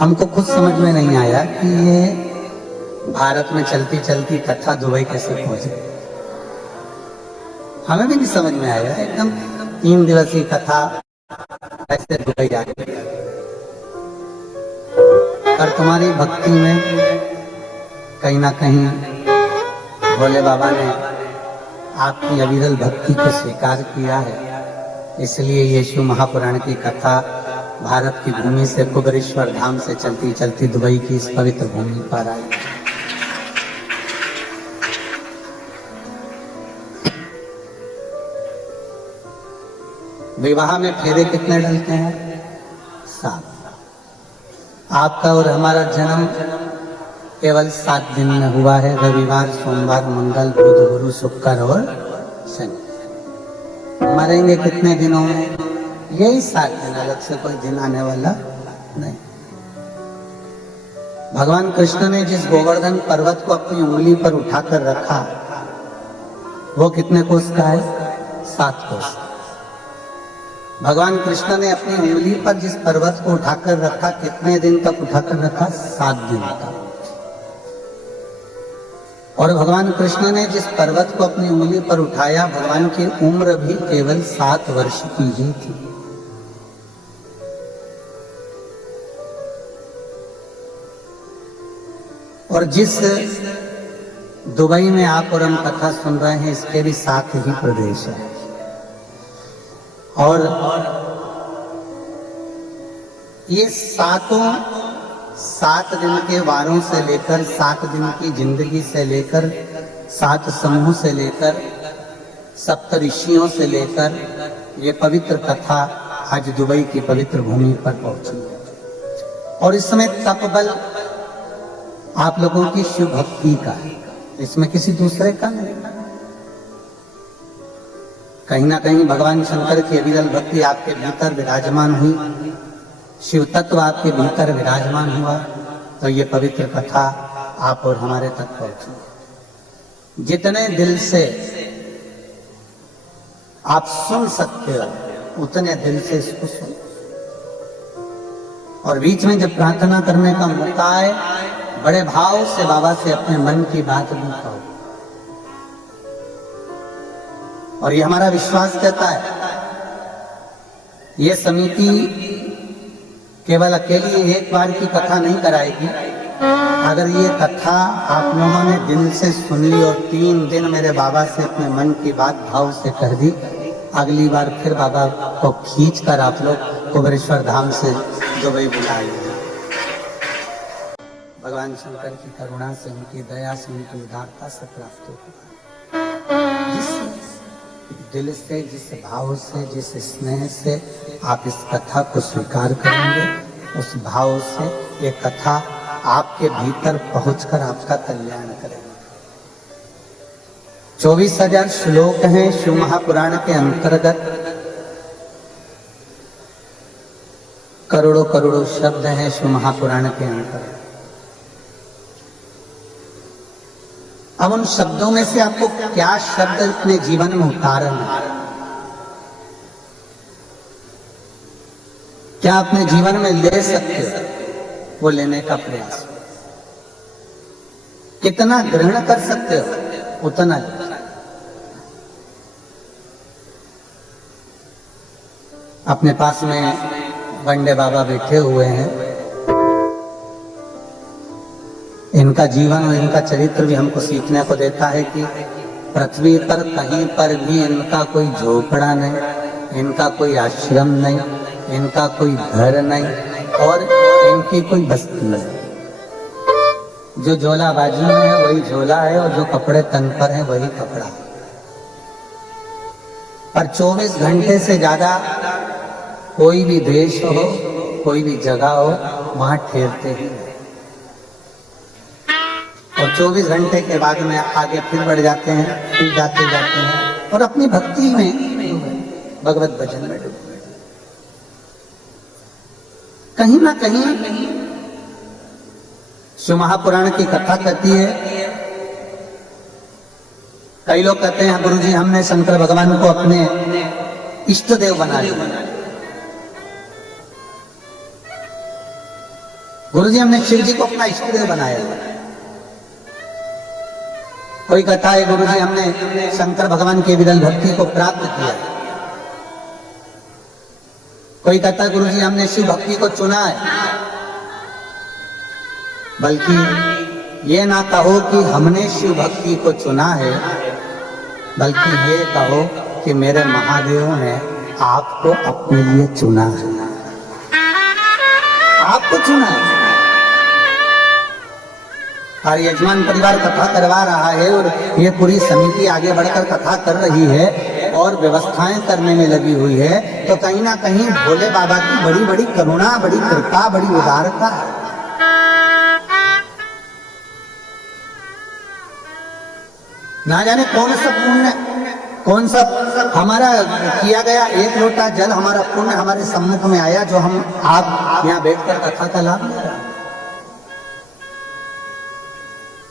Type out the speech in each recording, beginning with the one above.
हमको खुद समझ में नहीं आया कि ये भारत में चलती चलती कथा दुबई कैसे पहुंची। हमें भी नहीं समझ में आया, एकदम 3 दिवसीय कथा कैसे दुबई आ गई। पर तुम्हारी भक्ति में कहीं ना कहीं भोले बाबा ने आपकी अविरल भक्ति को स्वीकार किया है, इसलिए ये शिव महापुराण की कथा भारत की भूमि से कुबेरेश्वर धाम से चलती चलती दुबई की इस पवित्र भूमि पर आई। विवाह में फेरे कितने डलते हैं? 7। आपका और हमारा जन्म केवल 7 दिन में हुआ है, रविवार, सोमवार, मंगल, बुध, गुरु, शुक्र और शनि। मरेंगे कितने दिनों में? यही 7 दिन, अलग से कोई दिन आने वाला नहीं। भगवान कृष्ण ने जिस गोवर्धन पर्वत को अपनी उंगली पर उठाकर रखा वो कितने कोस का है? 7 कोस। भगवान कृष्ण ने अपनी उंगली पर जिस पर्वत को उठाकर रखा कितने दिन तक उठाकर रखा? 7 दिन तक। और भगवान कृष्ण ने जिस पर्वत को अपनी उंगली पर उठाया, भगवान की उम्र भी केवल 7 वर्ष की ही थी। और जिस दुबई में आप और हम कथा सुन रहे हैं, इसके भी 7 ही प्रदेश है। और ये 7 दिन के वारों से लेकर, 7 दिन की जिंदगी से लेकर, 7 समूह से लेकर, 7 ऋषियों से लेकर ये पवित्र कथा आज दुबई की पवित्र भूमि पर पहुंची है। और इस समय तप बल आप लोगों की शिव भक्ति का है, इसमें किसी दूसरे का नहीं। कहीं ना कहीं भगवान शंकर की अविरल भक्ति आपके भीतर विराजमान हुई, शिव तत्व आपके भीतर विराजमान हुआ, तो ये पवित्र कथा आप और हमारे तक पहुंची। जितने दिल से आप सुन सकते हो उतने दिल से इसको सुनो। और बीच में जब प्रार्थना करने का मौका आए, बड़े भाव से बाबा से अपने मन की बात भी कहो। और ये हमारा विश्वास कहता है, ये समिति केवल अकेली एक बार की कथा नहीं कराएगी। अगर ये कथा आप लोगों ने दिल से सुन ली और 3 दिन मेरे बाबा से अपने मन की बात भाव से कह दी, अगली बार फिर बाबा को खींच कर आप लोग कुबेरेश्वर धाम से दुबई बुलाएंगे। भगवान शंकर की करुणा से, उनकी दया से, उनकी उदारता से प्राप्त होगा। जिस दिल से, जिस भाव से, जिस स्नेह से आप इस कथा को स्वीकार करेंगे, उस भाव से ये कथा आपके भीतर पहुंचकर आपका कल्याण करेगी। 24,000 श्लोक हैं शिव महापुराण के अंतर्गत, करोड़ों करोड़ों शब्द हैं शिव महापुराण के अंतर्गत। अब उन शब्दों में से आपको क्या शब्द अपने जीवन में उतारना है, क्या अपने जीवन में ले सकते हो, वो लेने का प्रयास। कितना ग्रहण कर सकते हो उतना ले। अपने पास में बंडे बाबा बैठे हुए हैं, इनका जीवन और इनका चरित्र भी हमको सीखने को देता है कि पृथ्वी पर कहीं पर भी इनका कोई झोपड़ा नहीं, इनका कोई आश्रम नहीं, इनका कोई घर नहीं और इनकी कोई बस्ती नहीं। जो झोला बाजू में है वही झोला है और जो कपड़े तन पर है वही कपड़ा है। पर 24 घंटे से ज्यादा कोई भी देश हो, कोई भी जगह हो, वहां ठहरते ही नहीं। और 24 घंटे के बाद में आगे फिर बढ़ जाते हैं, फिर जाते हैं और अपनी भक्ति में, भगवत भजन में डूबे। कहीं ना कहीं शिव महापुराण की कथा कहती है, कई लोग कहते हैं गुरुजी हमने शंकर भगवान को अपने इष्ट देव बना लिया। गुरुजी हमने शिव जी को अपना इष्ट देव बनाया। कोई कहता है गुरुजी हमने शंकर भगवान के विरल भक्ति को प्राप्त किया। कोई कहता है गुरुजी हमने शिव भक्ति को चुना है। बल्कि ये ना कहो कि हमने शिव भक्ति को चुना है, बल्कि ये कहो कि मेरे महादेव ने आपको अपने लिए चुना है, आपको चुना है। और यजमान परिवार कथा करवा रहा है और ये पूरी समिति आगे बढ़कर कथा कर रही है और व्यवस्थाएं करने में लगी हुई है, तो कहीं ना कहीं भोले बाबा की बड़ी बड़ी करुणा, बड़ी कृपा, बड़ी उदारता है। ना जाने कौन सा पुण्य, कौन सा हमारा किया गया एक लोटा जल हमारा पुण्य हमारे सम्मुख में आया, जो हम आप यहाँ बैठकर कथा का लाभ ले रहे हैं।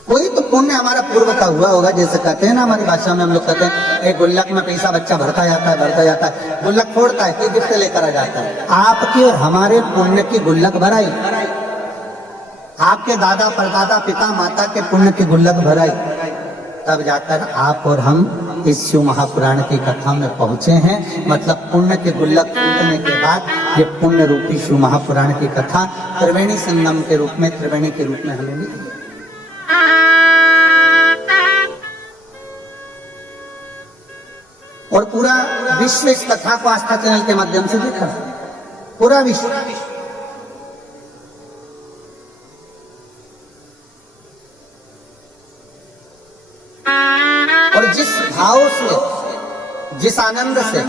कोई तो पुण्य हमारा पूर्व का हुआ होगा। जैसे कहते हैं ना, हमारी भाषा में हम लोग कहते हैं एक गुल्लक में पैसा बच्चा भरता जाता है, गुल्लक फोड़ता है, कोई गिफ्ट लेकर आ जाता है। आपके और हमारे पुण्य की गुल्लक भराई, आपके दादा परदादा पिता माता के पुण्य की गुल्लक भराई, तब जाकर आप और हम इस शिव महापुराण की कथा में पहुंचे हैं। मतलब पुण्य के गुल्लक फूटने के बाद ये पुण्य रूपी शिव महापुराण की कथा त्रिवेणी संगम के रूप में, त्रिवेणी के रूप में हमें मिली। और पूरा विश्व इस कथा को आस्था चैनल के माध्यम से देखा, पूरा विश्व। और जिस भाव से, जिस आनंद से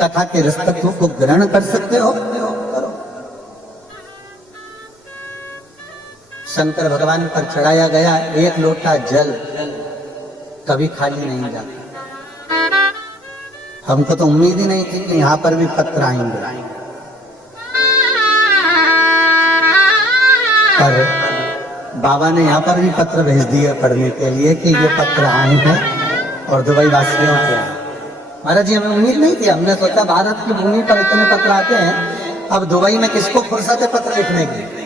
कथा के रसतत्व को ग्रहण कर सकते हो, करो। शंकर भगवान पर चढ़ाया गया एक लोटा जल कभी खाली नहीं जाता। हमको तो उम्मीद ही नहीं थी कि यहाँ पर भी पत्र आएंगे, पर बाबा ने यहाँ पर भी पत्र भेज दिए पढ़ने के लिए कि ये पत्र आए हैं और दुबई वासियों के आए। महाराज जी हमें उम्मीद नहीं थी, हमने सोचा भारत की भूमि पर इतने पत्र आते हैं, अब दुबई में किसको फुर्सत है पत्र लिखने की।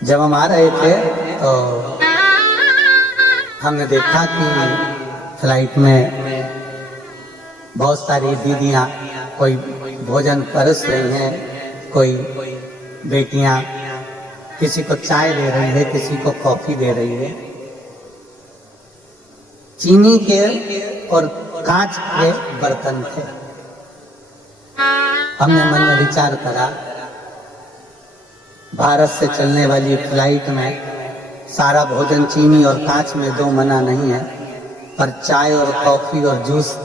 जब हम आ रहे थे तो हमने देखा कि फ्लाइट में बहुत सारी दीदियां कोई भोजन परस रही हैं, कोई बेटियां किसी को चाय दे रही है, किसी को कॉफी दे रही है। चीनी के और कांच के बर्तन थे। हमने मन में विचार करा, भारत से चलने वाली फ्लाइट में सारा भोजन चीनी और कांच में दो मना नहीं है, पर चाय और कॉफी और जूस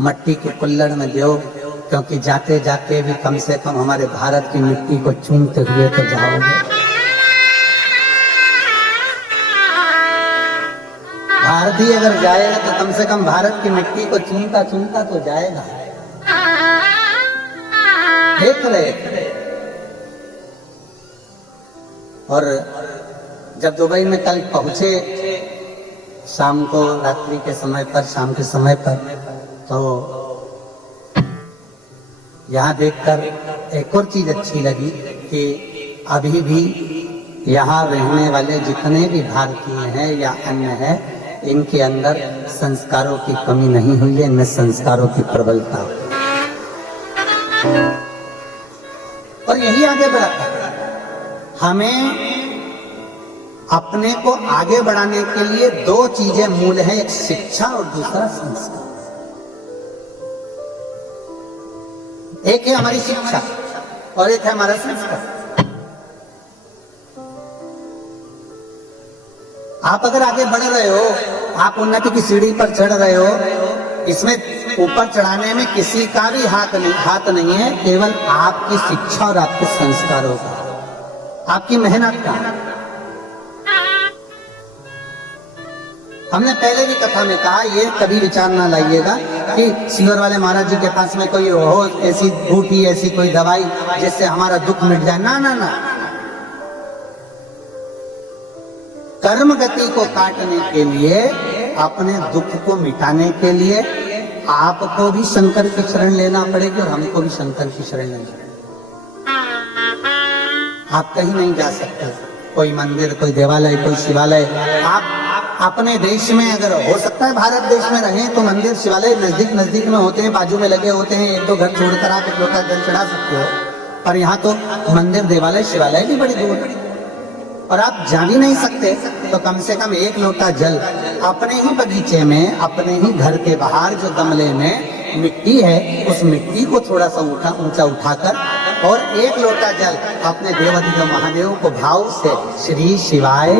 मट्टी के कुल्हड़ में दो, क्योंकि जाते जाते भी कम से कम हमारे भारत की मिट्टी को चूमते हुए तो जाओगे। भारतीय अगर जाएगा तो कम से कम भारत की मिट्टी को चूमता चूमता तो जाएगा। देख रहे। और जब दुबई में कल पहुंचे शाम को, रात्रि के समय पर, शाम के समय पर, तो यहाँ देखकर एक और चीज अच्छी लगी कि अभी भी यहाँ रहने वाले जितने भी भारतीय हैं या अन्य हैं, इनके अंदर संस्कारों की कमी नहीं हुई है, इनमें संस्कारों की प्रबलता। और यही आगे बढ़ाता है। हमें अपने को आगे बढ़ाने के लिए दो चीजें मूल है, एक शिक्षा और दूसरा संस्कार। एक है हमारी शिक्षा और एक है हमारा संस्कार। आप अगर आगे बढ़ रहे हो, आप उन्नति की सीढ़ी पर चढ़ रहे हो, इसमें ऊपर चढ़ाने में किसी का भी हाथ नहीं है, केवल आपकी शिक्षा और आपके संस्कारों का, आपकी मेहनत का। हमने पहले भी कथा में कहा, ये कभी विचार ना लाइएगा कि सीवर वाले महाराज जी के पास में कोई हो ऐसी बूटी, ऐसी कोई दवाई जिससे हमारा दुख मिट जाए। ना ना ना, कर्म गति को काटने के लिए, अपने दुख को मिटाने के लिए आपको भी शंकर की शरण लेना पड़ेगी और हमको भी शंकर की शरण लेनी पड़ेगी। आप कहीं नहीं जा सकते, कोई मंदिर, कोई देवालय, कोई शिवालय। आप अपने देश में अगर हो सकता है भारत देश में रहें तो मंदिर शिवालय नजदीक नजदीक में होते हैं, बाजू में लगे होते हैं, एक दो घर छोड़कर आप एक लोटा जल चढ़ा सकते हो। पर यहाँ तो मंदिर, देवालय, शिवालय भी बड़ी दूर है और आप जा भी नहीं सकते, तो कम से कम एक लोटा जल अपने ही बगीचे में, अपने ही घर के बाहर जो गमले में मिट्टी है, उस मिट्टी को थोड़ा सा ऊंचा उठाकर और एक लोटा जल अपने देवाधिदेव महादेव को भाव से श्री शिवाय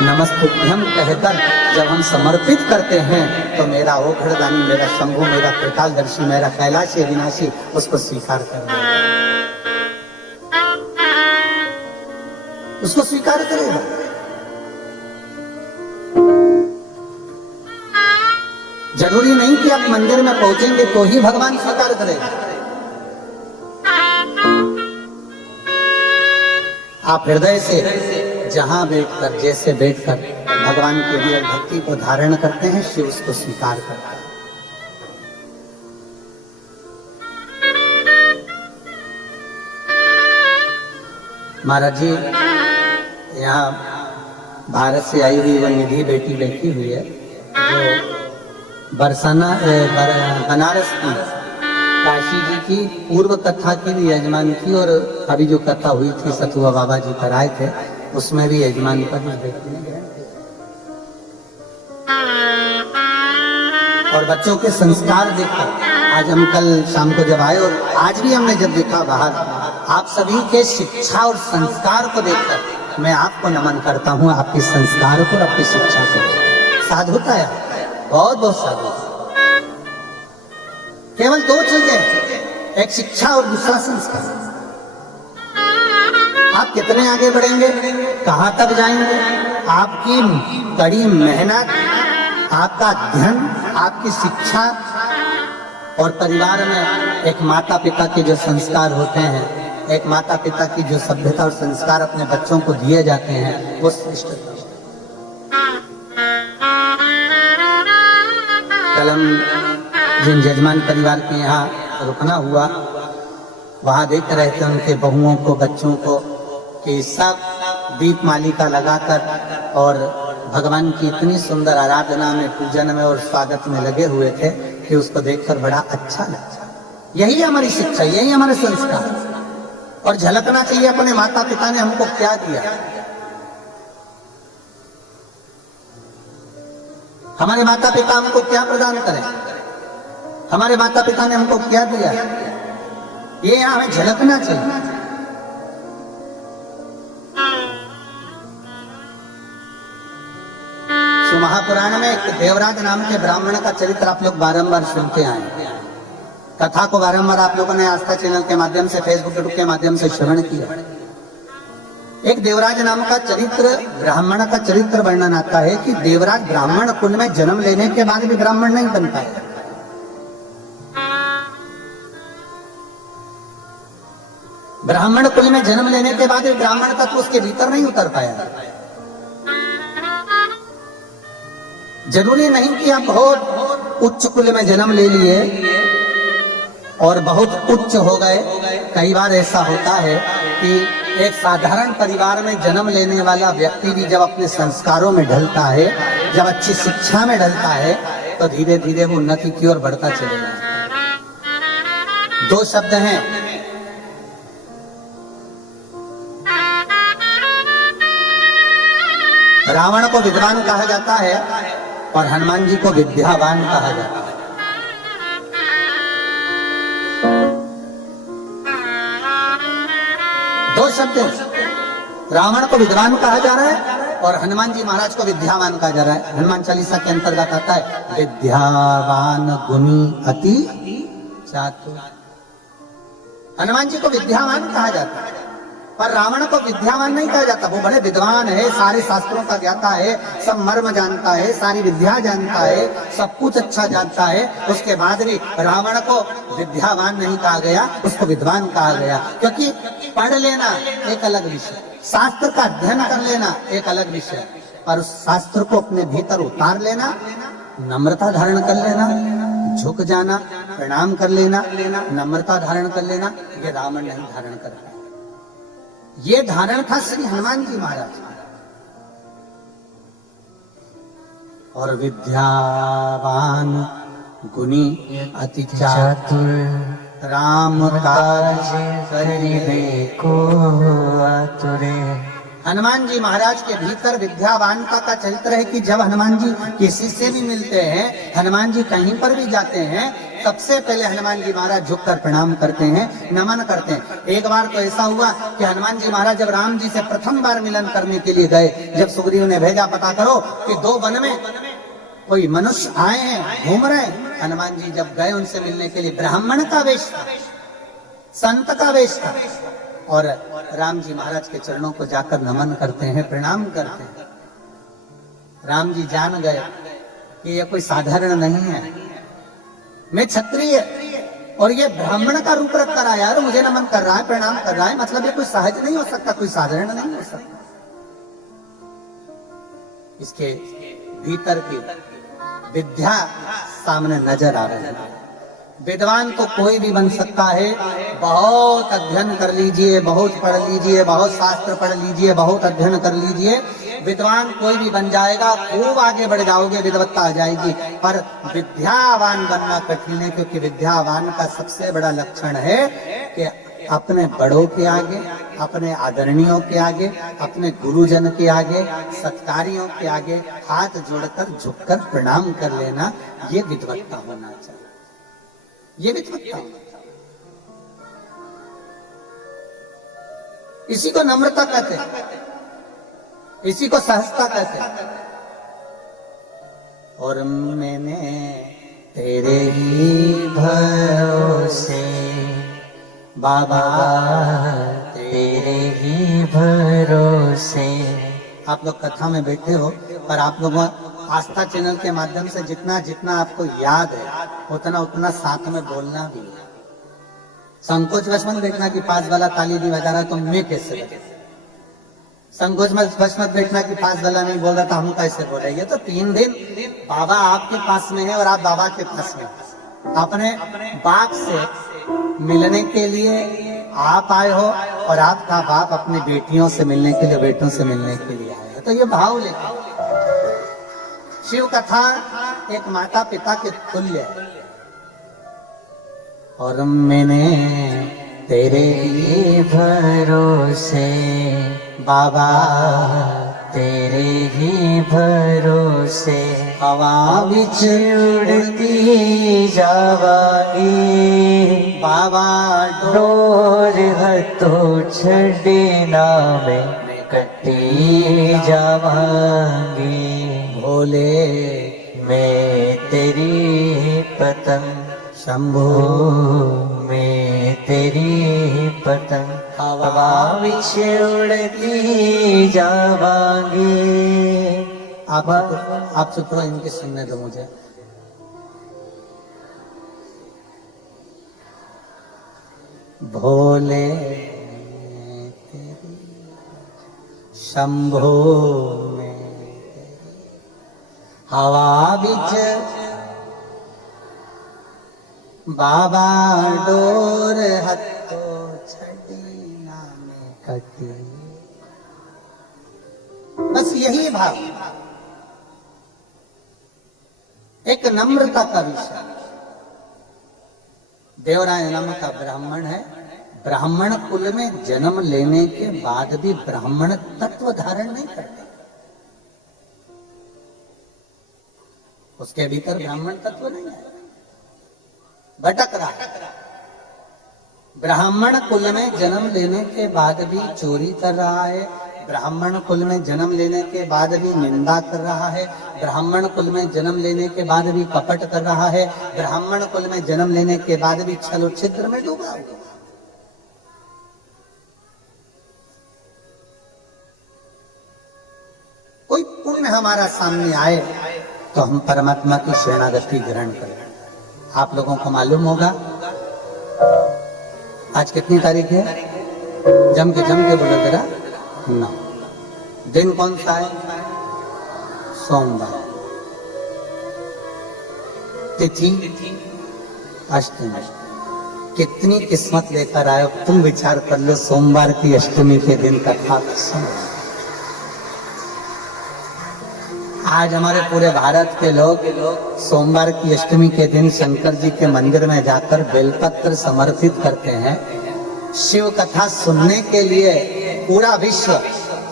नमस्तुभ्यम कहकर जब हम समर्पित करते हैं तो मेरा ओघड़दानी, मेरा शंभु, मेरा त्रिकालदर्शी, मेरा कैलाशी अविनाशी उसको स्वीकार कर लेगा, उसको स्वीकार करेगा। जरूरी नहीं कि आप मंदिर में पहुंचेंगे तो ही भगवान स्वीकार करेगा। आप हृदय से जहां बैठकर, जैसे बैठकर भगवान की रियल भक्ति को धारण करते हैं, शिव उसको स्वीकार करता है। महाराज जी, यहाँ भारत से आई हुई वह निधि बेटी बैठी हुई है जो बनारस की काशी जी की पूर्व कथा की भी यजमान थी और अभी जो कथा हुई थी सतुआ बाबा जी पर आए थे उसमें भी यजमान पर व्यक्ति ने ग्रहण किया। और बच्चों के संस्कार देखकर आज हम कल शाम को जब आए और आज भी हमने जब देखा बाहर, आप सभी के शिक्षा और संस्कार को देखकर मैं आपको नमन करता हूँ, आपके संस्कार को और आपकी शिक्षा को। साधुता है, बहुत बहुत साधु। केवल दो चीजें, एक शिक्षा और दूसरा संस्कार। आप कितने आगे बढ़ेंगे, कहां तक जाएंगे, आपकी कड़ी मेहनत, आपका अध्ययन, आपकी शिक्षा और परिवार में एक माता पिता के जो संस्कार होते हैं, एक माता पिता की जो सभ्यता और संस्कार अपने बच्चों को दिए जाते हैं, वो श्रेष्ठ। कल हम जिन जजमान परिवार के यहाँ रुकना हुआ, वहां देख रहे थे उनके बहुओं को, बच्चों को कि सब दीप मालिका लगाकर और भगवान की इतनी सुंदर आराधना में, पूजन में और स्वागत में लगे हुए थे कि उसको देखकर बड़ा अच्छा लगा। यही हमारी शिक्षा, यही हमारे संस्कार। और झलकना चाहिए अपने माता पिता ने हमको क्या दिया, हमारे माता पिता हमको क्या प्रदान करें, हमारे माता पिता ने हमको क्या दिया, ये हमें झलकना चाहिए। तो महापुराण में एक देवराज नाम के ब्राह्मण का चरित्र आप लोग बारंबार सुनते आए। कथा को बारंबार आप लोगों ने आस्था चैनल के माध्यम से, फेसबुक यूट्यूब के माध्यम से श्रवण किया। एक देवराज नाम का चरित्र, ब्राह्मण का चरित्र वर्णन आता है कि देवराज ब्राह्मण कुल में जन्म लेने के बाद भी ब्राह्मण नहीं बन पाया। ब्राह्मण कुल में जन्म लेने के बाद भी ब्राह्मण तत्व उसके भीतर नहीं उतर पाया। जरूरी नहीं कि आप बहुत उच्च कुल में जन्म ले लिए और बहुत उच्च हो गए। कई बार ऐसा होता है कि एक साधारण परिवार में जन्म लेने वाला व्यक्ति भी जब अपने संस्कारों में ढलता है, जब अच्छी शिक्षा में ढलता है, तो धीरे धीरे वो उन्नति की ओर बढ़ता चलेगा। दो शब्द हैं, रावण को विद्वान कहा जाता है और हनुमान जी को विद्यावान कहा जाता है। दो शब्द, रावण को विद्वान कहा जा रहा है और हनुमान जी महाराज को विद्यावान कहा जा रहा है। हनुमान चालीसा के अंतर्गत आता है, विद्यावान गुणी अति चातुर। हनुमान जी को विद्यावान कहा जाता है, पर रावण को विद्यावान नहीं कहा जाता। वो बड़े विद्वान है, सारे शास्त्रों का ज्ञाता है, सब मर्म जानता है, सारी विद्या जानता है, सब कुछ अच्छा जानता है। उसके बाद भी रावण को विद्यावान नहीं कहा गया, उसको विद्वान कहा गया। क्योंकि पढ़ लेना एक अलग विषय, शास्त्र का अध्ययन कर लेना एक अलग विषय, पर उस शास्त्र को अपने भीतर उतार लेना, नम्रता धारण कर लेना, झुक जाना, प्रणाम कर लेना, नम्रता धारण कर लेना, ये रावण नहीं धारण कर पाया। ये धारण था श्री हनुमान जी महाराज। और विद्यावान गुणी अति चातुर, राम काज करिबे को आतुरे। हनुमान जी महाराज के भीतर विद्यावानता का चरित्र है कि जब हनुमान जी किसी से भी मिलते हैं, हनुमान जी कहीं पर भी जाते हैं, सबसे पहले हनुमान जी महाराज झुककर प्रणाम करते हैं, नमन करते हैं। एक बार तो ऐसा हुआ कि हनुमान जी महाराज जब राम जी से प्रथम बार मिलन करने के लिए गए, जब सुग्रीव ने भेजा पता करो कि 2 वन में कोई मनुष्य आए हैं, घूम रहे हैं, हनुमान जी जब गए उनसे मिलने के लिए, ब्राह्मण का वेश था, संत का वेश था, और राम जी महाराज के चरणों को जाकर नमन करते हैं, प्रणाम करते हैं। राम जी जान गए कि ये कोई साधारण नहीं है, मैं क्षत्रिय और ये ब्राह्मण का रूप रख कर आया यार, मुझे नमन कर रहा है, प्रणाम कर रहा है, मतलब ये कोई सहज नहीं हो सकता, कोई साधारण नहीं हो सकता। इसके भीतर की विद्या सामने नजर आ रही है। विद्वान तो कोई भी बन सकता है, बहुत अध्ययन कर लीजिए, बहुत पढ़ लीजिए, बहुत शास्त्र पढ़ लीजिए, बहुत अध्ययन कर लीजिए, विद्वान कोई भी बन जाएगा, खूब आगे बढ़ जाओगे, विद्वत्ता आ जाएगी। पर विद्यावान बनना कठिन है, क्योंकि विद्यावान का सबसे बड़ा लक्षण है कि अपने बड़ों के आगे, अपने आदरणीयों के आगे, अपने गुरुजन के आगे, सत्कारियों के आगे हाथ जोड़कर झुककर प्रणाम कर लेना, ये विद्वत्ता होना चाहिए, ये विद्वत्ता होना चाहिए। इसी को नम्रता कहते हैं, इसी को सहजता कहते हैं। और मैंने तेरे ही भरोसे बाबा, तेरे ही भरोसे। आप लोग कथा में बैठे हो, पर आप लोग आस्था चैनल के माध्यम से जितना जितना आपको याद है, उतना उतना साथ में बोलना भी है। संकोच वश मत देखना कि पास वाला ताली नहीं बजा रहा तो मैं कैसे बजा, संकोच वश मत देखना कि पास वाला नहीं बोल रहा था हम कैसे बोले। ये तो 3 दिन बाबा आपके पास में है और आप बाबा के पास में, अपने बाप से मिलने के लिए आप आए हो, और आपका बाप अपनी बेटियों से मिलने के लिए, बेटों से मिलने के लिए आए हो। तो ये भाव लेकर शिव कथा एक माता पिता के तुल्य है। और मैंने तेरे ही भरोसे बाबा, तेरे ही भरोसे हवा बिच उड़ती जावांगी बाबा, डोर हथों छड़े ना मैं कटी जावांगी। भोले मैं तेरी पतंग, शंभो मैं तेरी पतंग, हवा बिच उड़ती जावांगी। आप चुप रहो, इनके सुनने दो मुझे। भोले तेरी, शंभो में तेरी, हवा बिच बाबा, डोर हथो छड़ी ना में कटी। बस यही भाव, एक नम्रता का विषय। देवराय नाम का ब्राह्मण है, ब्राह्मण कुल में जन्म लेने के बाद भी ब्राह्मण तत्व धारण नहीं करता, उसके भीतर ब्राह्मण तत्व नहीं है, भटक रहा है। ब्राह्मण कुल में जन्म लेने के बाद भी चोरी कर रहा है, ब्राह्मण कुल में जन्म लेने के बाद भी निंदा कर रहा है, ब्राह्मण कुल में जन्म लेने के बाद भी कपट कर रहा है, ब्राह्मण कुल में जन्म लेने के बाद भी छल छिद्र में डूबा हुआ। कोई पुण्य हमारा सामने आए तो हम परमात्मा की शरणागति ग्रहण करें। आप लोगों को मालूम होगा आज कितनी तारीख है? जम के बोलो जरा। 9। दिन कौन सा है? सोमवार, तिथि अष्टमी। कितनी किस्मत लेकर आए हो तुम, विचार कर लो। सोमवार की अष्टमी के दिन कथा सुनो। आज हमारे पूरे भारत के लोग सोमवार की अष्टमी के दिन शंकर जी के मंदिर में जाकर बेलपत्र समर्पित करते हैं। शिव कथा सुनने के लिए पूरा विश्व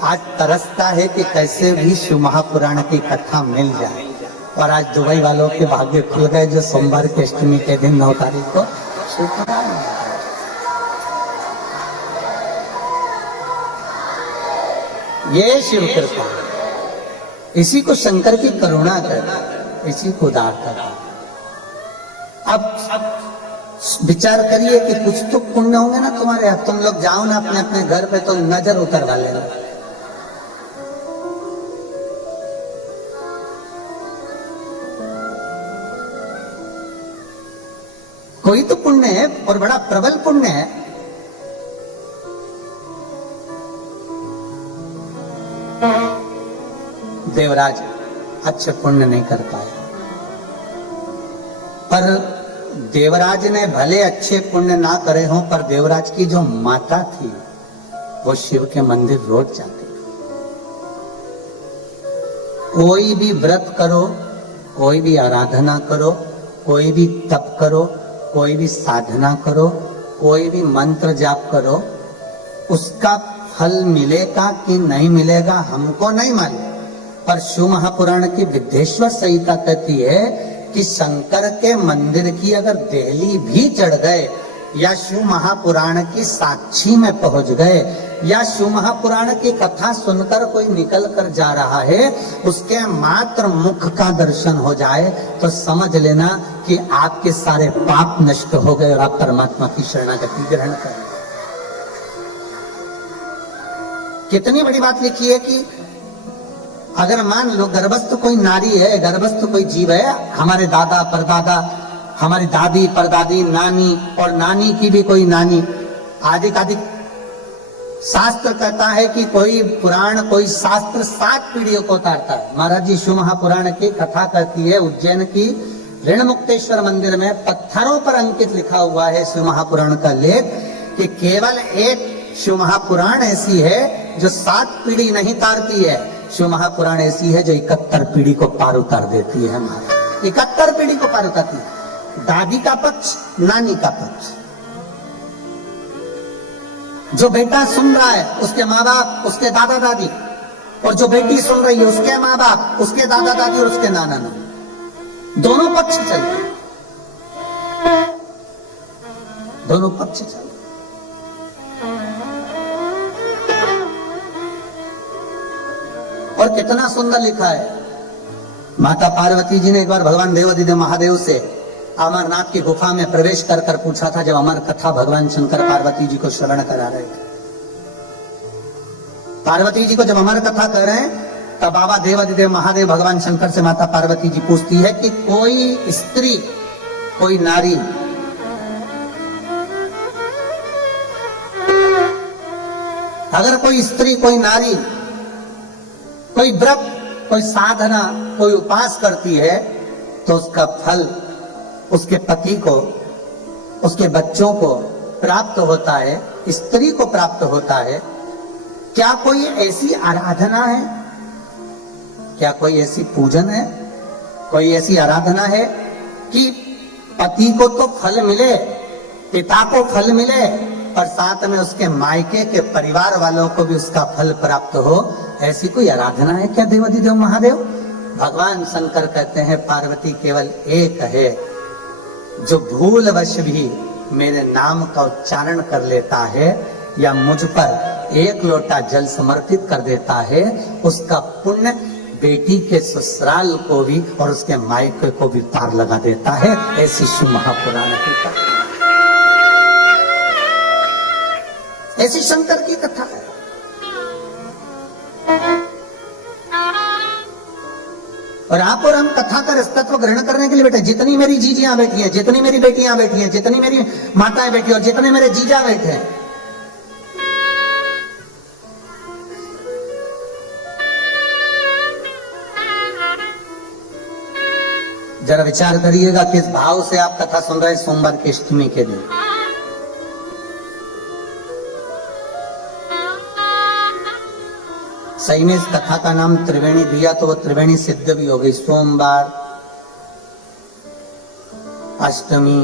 आज तरसता है कि कैसे भी शिव महापुराण की कथा मिल जाए। और आज दुबई वालों के भाग्य खुल गए जो सोमवार की अष्टमी के दिन 9 तारीख को शिव कथा। ये शिव कृपा, इसी को शंकर की करुणा कहते, इसी को उदारता कहते। अब विचार करिए कि कुछ तो पुण्य होंगे ना तुम्हारे। अब तुम लोग जाओ ना अपने अपने घर पे तो नजर उतरवा लेना। कोई तो पुण्य है और बड़ा प्रबल पुण्य है। देवराज अच्छे पुण्य नहीं कर पाए, पर देवराज ने भले अच्छे पुण्य ना करे हों, पर देवराज की जो माता थी वो शिव के मंदिर रोज जाती। कोई भी व्रत करो, कोई भी आराधना करो, कोई भी तप करो, कोई भी साधना करो, कोई भी मंत्र जाप करो, उसका फल मिलेगा कि नहीं मिलेगा हमको नहीं मालूम। पर शिव महापुराण की विद्येश्वर संहिता कहती है कि शंकर के मंदिर की अगर देहली भी चढ़ गए, या शिव महापुराण की साक्षी में पहुंच गए, या शिव महापुराण की कथा सुनकर कोई निकल कर जा रहा है, उसके मात्र मुख का दर्शन हो जाए तो समझ लेना कि आपके सारे पाप नष्ट हो गए और आप परमात्मा की शरणागति ग्रहण करें। कितनी बड़ी बात लिखी है कि अगर मान लो गर्भस्थ कोई नारी है, गर्भस्थ कोई जीव है, हमारे दादा परदादा, हमारी दादी परदादी, नानी और नानी की भी कोई नानी, आदि शास्त्र कहता है कि कोई पुराण कोई शास्त्र 7 पीढ़ियों को उतारता है। महाराज जी शिव महापुराण की कथा कहती है, उज्जैन की ऋणमुक्तेश्वर मंदिर में पत्थरों पर अंकित लिखा हुआ है शिव महापुराण का लेख, कि केवल एक शिव महापुराण ऐसी है जो 7 पीढ़ी नहीं तारती है। शिव महापुराण ऐसी है जो 71 पीढ़ी को पार उतार देती है। 71 पीढ़ी को पार उतारती है। दादी का पक्ष, नानी का पक्ष। जो बेटा सुन रहा है उसके माँ बाप, उसके दादा दादी, और जो बेटी सुन रही है उसके माँ बाप, उसके दादा दादी और उसके नाना नानी, दोनों पक्ष चलते, दोनों पक्ष चलते। और कितना सुंदर लिखा है। माता पार्वती जी ने एक बार भगवान देवाधिदेव महादेव से अमरनाथ की गुफा में प्रवेश कर कर पूछा था, जब अमर कथा भगवान शंकर पार्वती जी को श्रवण करा रहे थे। पार्वती जी को जब अमर कथा कर रहे हैं तब बाबा देवाधिदेव महादेव भगवान शंकर से माता पार्वती जी पूछती है कि कोई स्त्री, कोई नारी अगर कोई स्त्री, कोई नारी कोई व्रत, कोई साधना, कोई उपास करती है तो उसका फल उसके पति को, उसके बच्चों को प्राप्त होता है, स्त्री को प्राप्त होता है। क्या कोई ऐसी आराधना है, क्या कोई ऐसी पूजन है, कोई ऐसी आराधना है कि पति को तो फल मिले, पिता को फल मिले, और साथ में उसके मायके के परिवार वालों को भी उसका फल प्राप्त हो? ऐसी कोई आराधना है क्या देवाधिदेव महादेव? भगवान शंकर कहते हैं पार्वती केवल एक है जो भूलवश भी मेरे नाम का उच्चारण कर लेता है या मुझ पर 1 लोटा जल समर्पित कर देता है, उसका पुण्य बेटी के ससुराल को भी और उसके मायके को भी पार लगा देता है। ऐसी शिव महापुराण की कथा, ऐसी शंकर की कथा है। और आप और हम कथा का रसतत्व ग्रहण करने के लिए बैठे। जितनी मेरी जीजियां बैठी हैं, जितनी मेरी बेटियां बैठी हैं, जितनी मेरी माताएं बैठी और जितने मेरे जीजा बैठे हैं, जरा विचार करिएगा किस भाव से आप कथा सुन रहे हैं सोमवार की अष्टमी के दिन। सही में इस कथा का नाम त्रिवेणी दिया तो वो त्रिवेणी सिद्ध भी हो गई। सोमवार, अष्टमी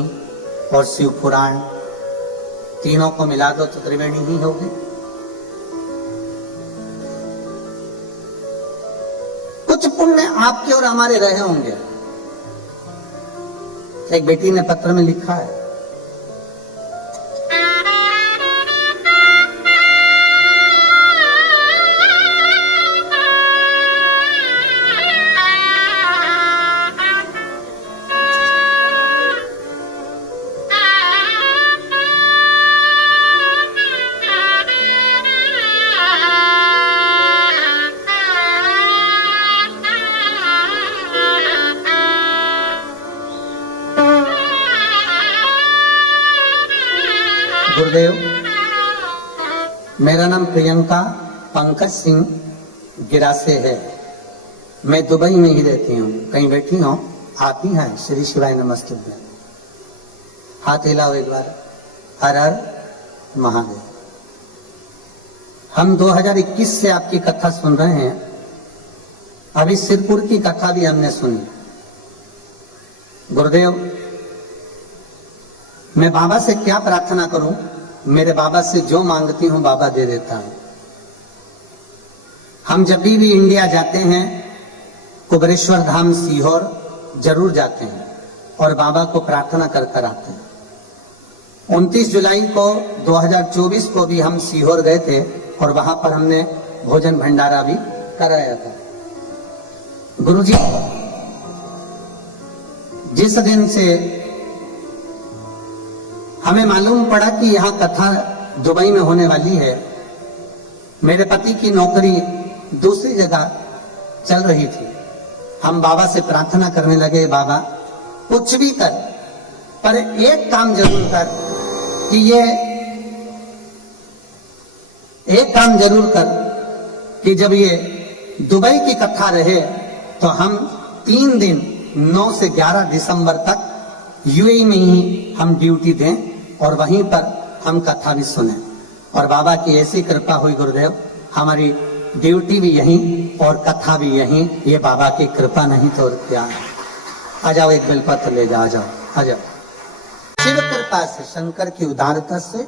और शिव पुराण तीनों को मिला दो तो त्रिवेणी ही होगी। कुछ पुण्य आपके और हमारे रहे होंगे। एक बेटी ने पत्र में लिखा है, गुरुदेव, मेरा नाम प्रियंका पंकज सिंह गिरासे है। मैं दुबई में ही रहती हूँ। कहीं बैठी हूँ, आप ही हैं। श्री शिवाय नमस्ते। हाथ हिलाओ एक बार। हर हर महादेव। हम 2021 से आपकी कथा सुन रहे हैं। अभी सिरपुर की कथा भी हमने सुनी। गुरुदेव, मैं बाबा से क्या प्रार्थना करूं? मेरे बाबा से जो मांगती हूं बाबा दे देता है। हम जब भी इंडिया जाते हैं, कुबरेश्वर धाम सीहोर जरूर जाते हैं और बाबा को प्रार्थना कर कर आते हैं। 29 जुलाई को 2024 को भी हम सीहोर गए थे और वहां पर हमने भोजन भंडारा भी कराया था। गुरुजी, जिस दिन से हमें मालूम पड़ा कि यहां कथा दुबई में होने वाली है, मेरे पति की नौकरी दूसरी जगह चल रही थी। हम बाबा से प्रार्थना करने लगे, बाबा कुछ भी कर, पर एक काम जरूर कर कि एक काम जरूर कर कि जब ये दुबई की कथा रहे तो हम 3 दिन 9 से 11 दिसंबर तक यूएई में ही हम ड्यूटी दें और वहीं पर हम कथा भी सुने। और बाबा की ऐसी कृपा हुई गुरुदेव, हमारी ड्यूटी भी यहीं और कथा भी यहीं। ये बाबा की कृपा नहीं तो और क्या। आ जाओ, एक बेलपत्र ले जाओ। आ जाओ, आ जाओ। शिव कृपा से, शंकर की उदारता से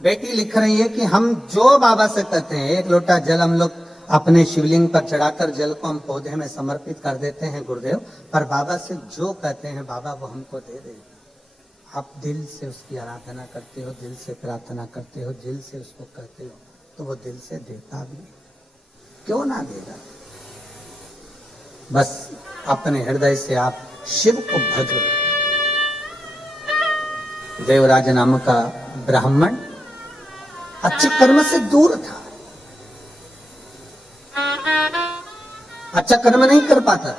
बेटी लिख रही है कि हम जो बाबा से कहते हैं, एक लोटा जल हम लोग अपने शिवलिंग पर चढ़ाकर जल को हम पौधे में समर्पित कर देते हैं गुरुदेव, पर बाबा से जो कहते हैं बाबा वो हमको दे देगा। आप दिल से उसकी आराधना करते हो, दिल से प्रार्थना करते हो, दिल से उसको कहते हो तो वो दिल से देता भी। क्यों ना देगा? बस अपने हृदय से आप शिव को भजो। देवराज नाम का ब्राह्मण अच्छे कर्म से दूर था, अच्छा कर्म नहीं कर पाता।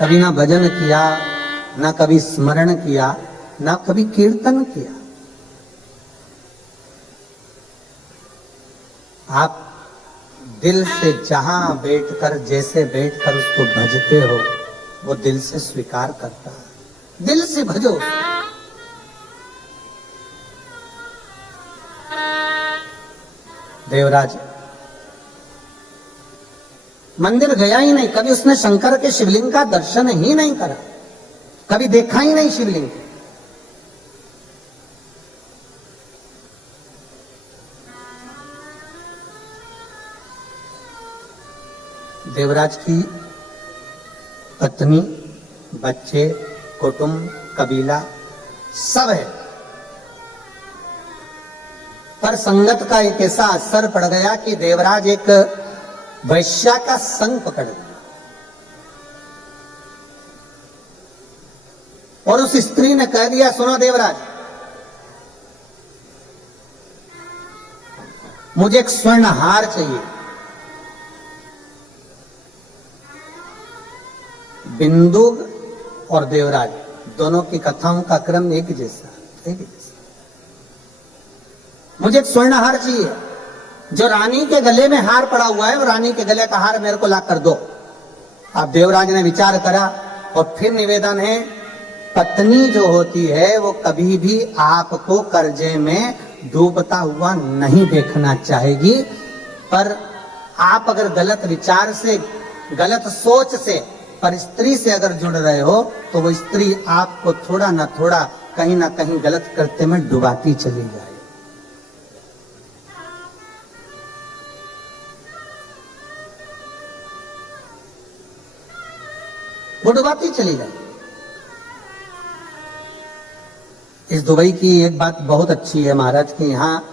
कभी ना भजन किया, ना कभी स्मरण किया, ना कभी कीर्तन किया। आप दिल से जहां बैठकर, जैसे बैठकर उसको भजते हो, वो दिल से स्वीकार करता है। दिल से भजो। देवराज मंदिर गया ही नहीं, कभी उसने शंकर के शिवलिंग का दर्शन ही नहीं करा, कभी देखा ही नहीं शिवलिंग। देवराज की पत्नी, बच्चे, कुटुंब, कबीला सब है, पर संगत का एक ऐसा असर पड़ गया कि देवराज एक वैश्या का संग पकड़ लिया और उस स्त्री ने कह दिया, सुनो देवराज, मुझे एक स्वर्ण हार चाहिए। बिंदु और देवराज दोनों की कथाओं का क्रम एक जैसा। मुझे एक स्वर्ण हार चाहिए। जो रानी के गले में हार पड़ा हुआ है, वो रानी के गले का हार मेरे को ला कर दो। अब देवराज ने विचार करा और फिर निवेदन है, पत्नी जो होती है वो कभी भी आपको कर्जे में डूबता हुआ नहीं देखना चाहेगी, पर आप अगर गलत विचार से, गलत सोच से पर स्त्री से अगर जुड़ रहे हो तो वो स्त्री आपको थोड़ा ना थोड़ा, कहीं ना कहीं गलत करते में डुबाती चली जाए। वो डुबाती चली जाए। इस दुबई की एक बात बहुत अच्छी है महाराज कि यहाँ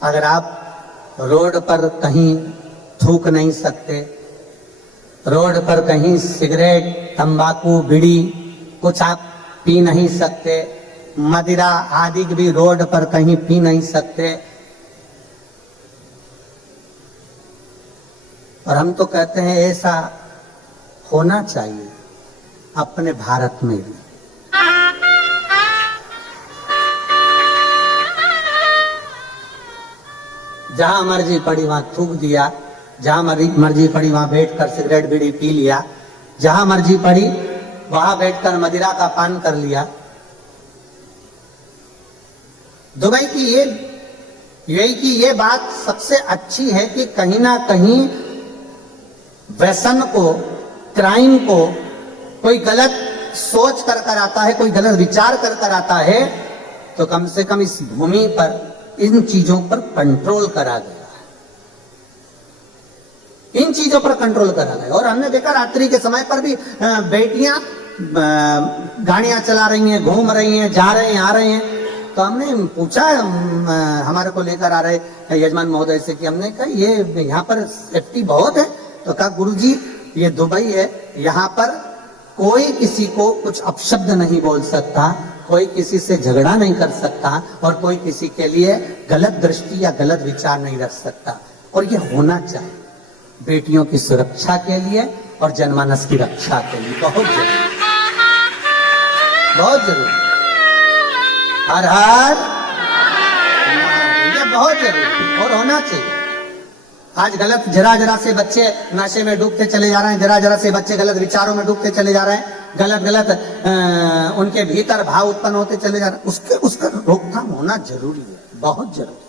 अगर आप रोड पर कहीं थूक नहीं सकते, रोड पर कहीं सिगरेट, तंबाकू, बीड़ी कुछ आप पी नहीं सकते, मदिरा आदि भी रोड पर कहीं पी नहीं सकते। और हम तो कहते हैं ऐसा होना चाहिए अपने भारत में भी। जहां मर्जी पड़ी वहां थूक दिया, जहां मर्जी पड़ी वहां बैठकर सिगरेट बीड़ी पी लिया, जहां मर्जी पड़ी वहां बैठकर मदिरा का पान कर लिया। दुबई की यूएई की ये बात सबसे अच्छी है कि कहीं ना कहीं व्यसन को, क्राइम को कोई गलत सोच कर आता है, कोई गलत विचार कर आता है, तो कम से कम इस भूमि पर इन चीजों पर कंट्रोल करा गया है, इन चीजों पर कंट्रोल करा गया। और हमने देखा रात्रि के समय पर भी बेटियां गाड़ियां चला रही हैं, घूम रही हैं, जा रहे हैं, आ रहे हैं। तो हमने पूछा हमारे को लेकर आ रहे यजमान महोदय से कि हमने कहा ये यहाँ पर सेफ्टी बहुत है। तो कहा गुरुजी ये दुबई है, यहाँ पर कोई किसी को कुछ अपशब्द नहीं बोल सकता, कोई किसी से झगड़ा नहीं कर सकता और कोई किसी के लिए गलत दृष्टि या गलत विचार नहीं रख सकता। और ये होना चाहिए बेटियों की सुरक्षा के लिए और जनमानस की रक्षा के लिए बहुत जरूरी, बहुत जरूरी। हर हर ये बहुत जरूरी और होना चाहिए। आज गलत जरा से बच्चे नशे में डूबते चले जा रहे हैं, जरा से बच्चे गलत विचारों में डूबते चले जा रहे हैं, गलत उनके भीतर भाव उत्पन्न होते चले जा रहे हैं। उसका रोकथाम होना जरूरी है, बहुत जरूरी।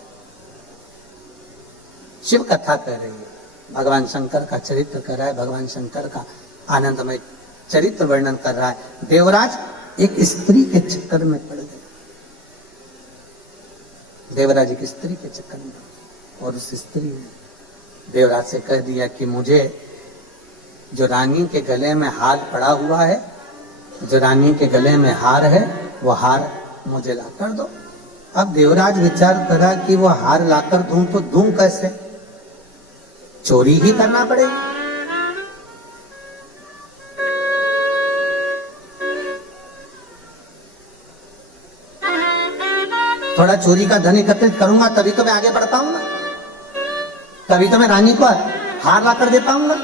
शिव कथा कह रही है, भगवान शंकर का चरित्र कर रहा है, भगवान शंकर का आनंदमय चरित्र वर्णन कर रहा है। देवराज एक स्त्री के चक्कर में पड़ गए, देवराज एक स्त्री के चक्कर में, और उस स्त्री ने देवराज से कह दिया कि मुझे जो रानी के गले में हार पड़ा हुआ है, जो रानी के गले में हार है, वो हार मुझे लाकर दो। अब देवराज विचार करा कि वो हार लाकर दूं तो दूं कैसे, चोरी ही करना पड़ेगी। थोड़ा चोरी का धन एकत्रित करूंगा तभी तो मैं आगे बढ़ पाऊंगा, तभी तो मैं रानी को हार लाकर दे पाऊंगा।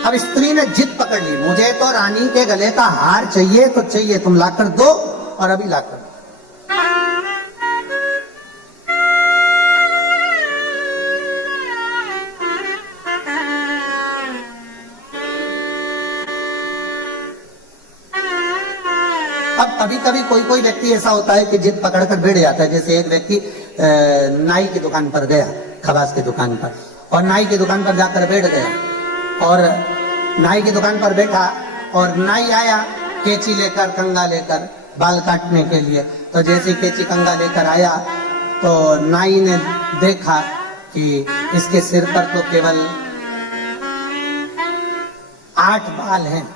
अब स्त्री ने जिद पकड़ ली, मुझे तो रानी के गले का हार चाहिए तो चाहिए, तुम लाकर दो और अभी लाकर दो। अब कभी कभी कोई व्यक्ति ऐसा होता है कि जिद पकड़कर बैठ जाता है। जैसे एक व्यक्ति नाई की दुकान पर गया, खबास की दुकान पर, और नाई की दुकान पर जाकर बैठ गया और नाई की दुकान पर बैठा और नाई आया कैंची लेकर, कंघा लेकर बाल काटने के लिए। तो जैसे कैंची कंघा लेकर आया तो नाई ने देखा कि इसके सिर पर तो केवल 8 बाल हैं।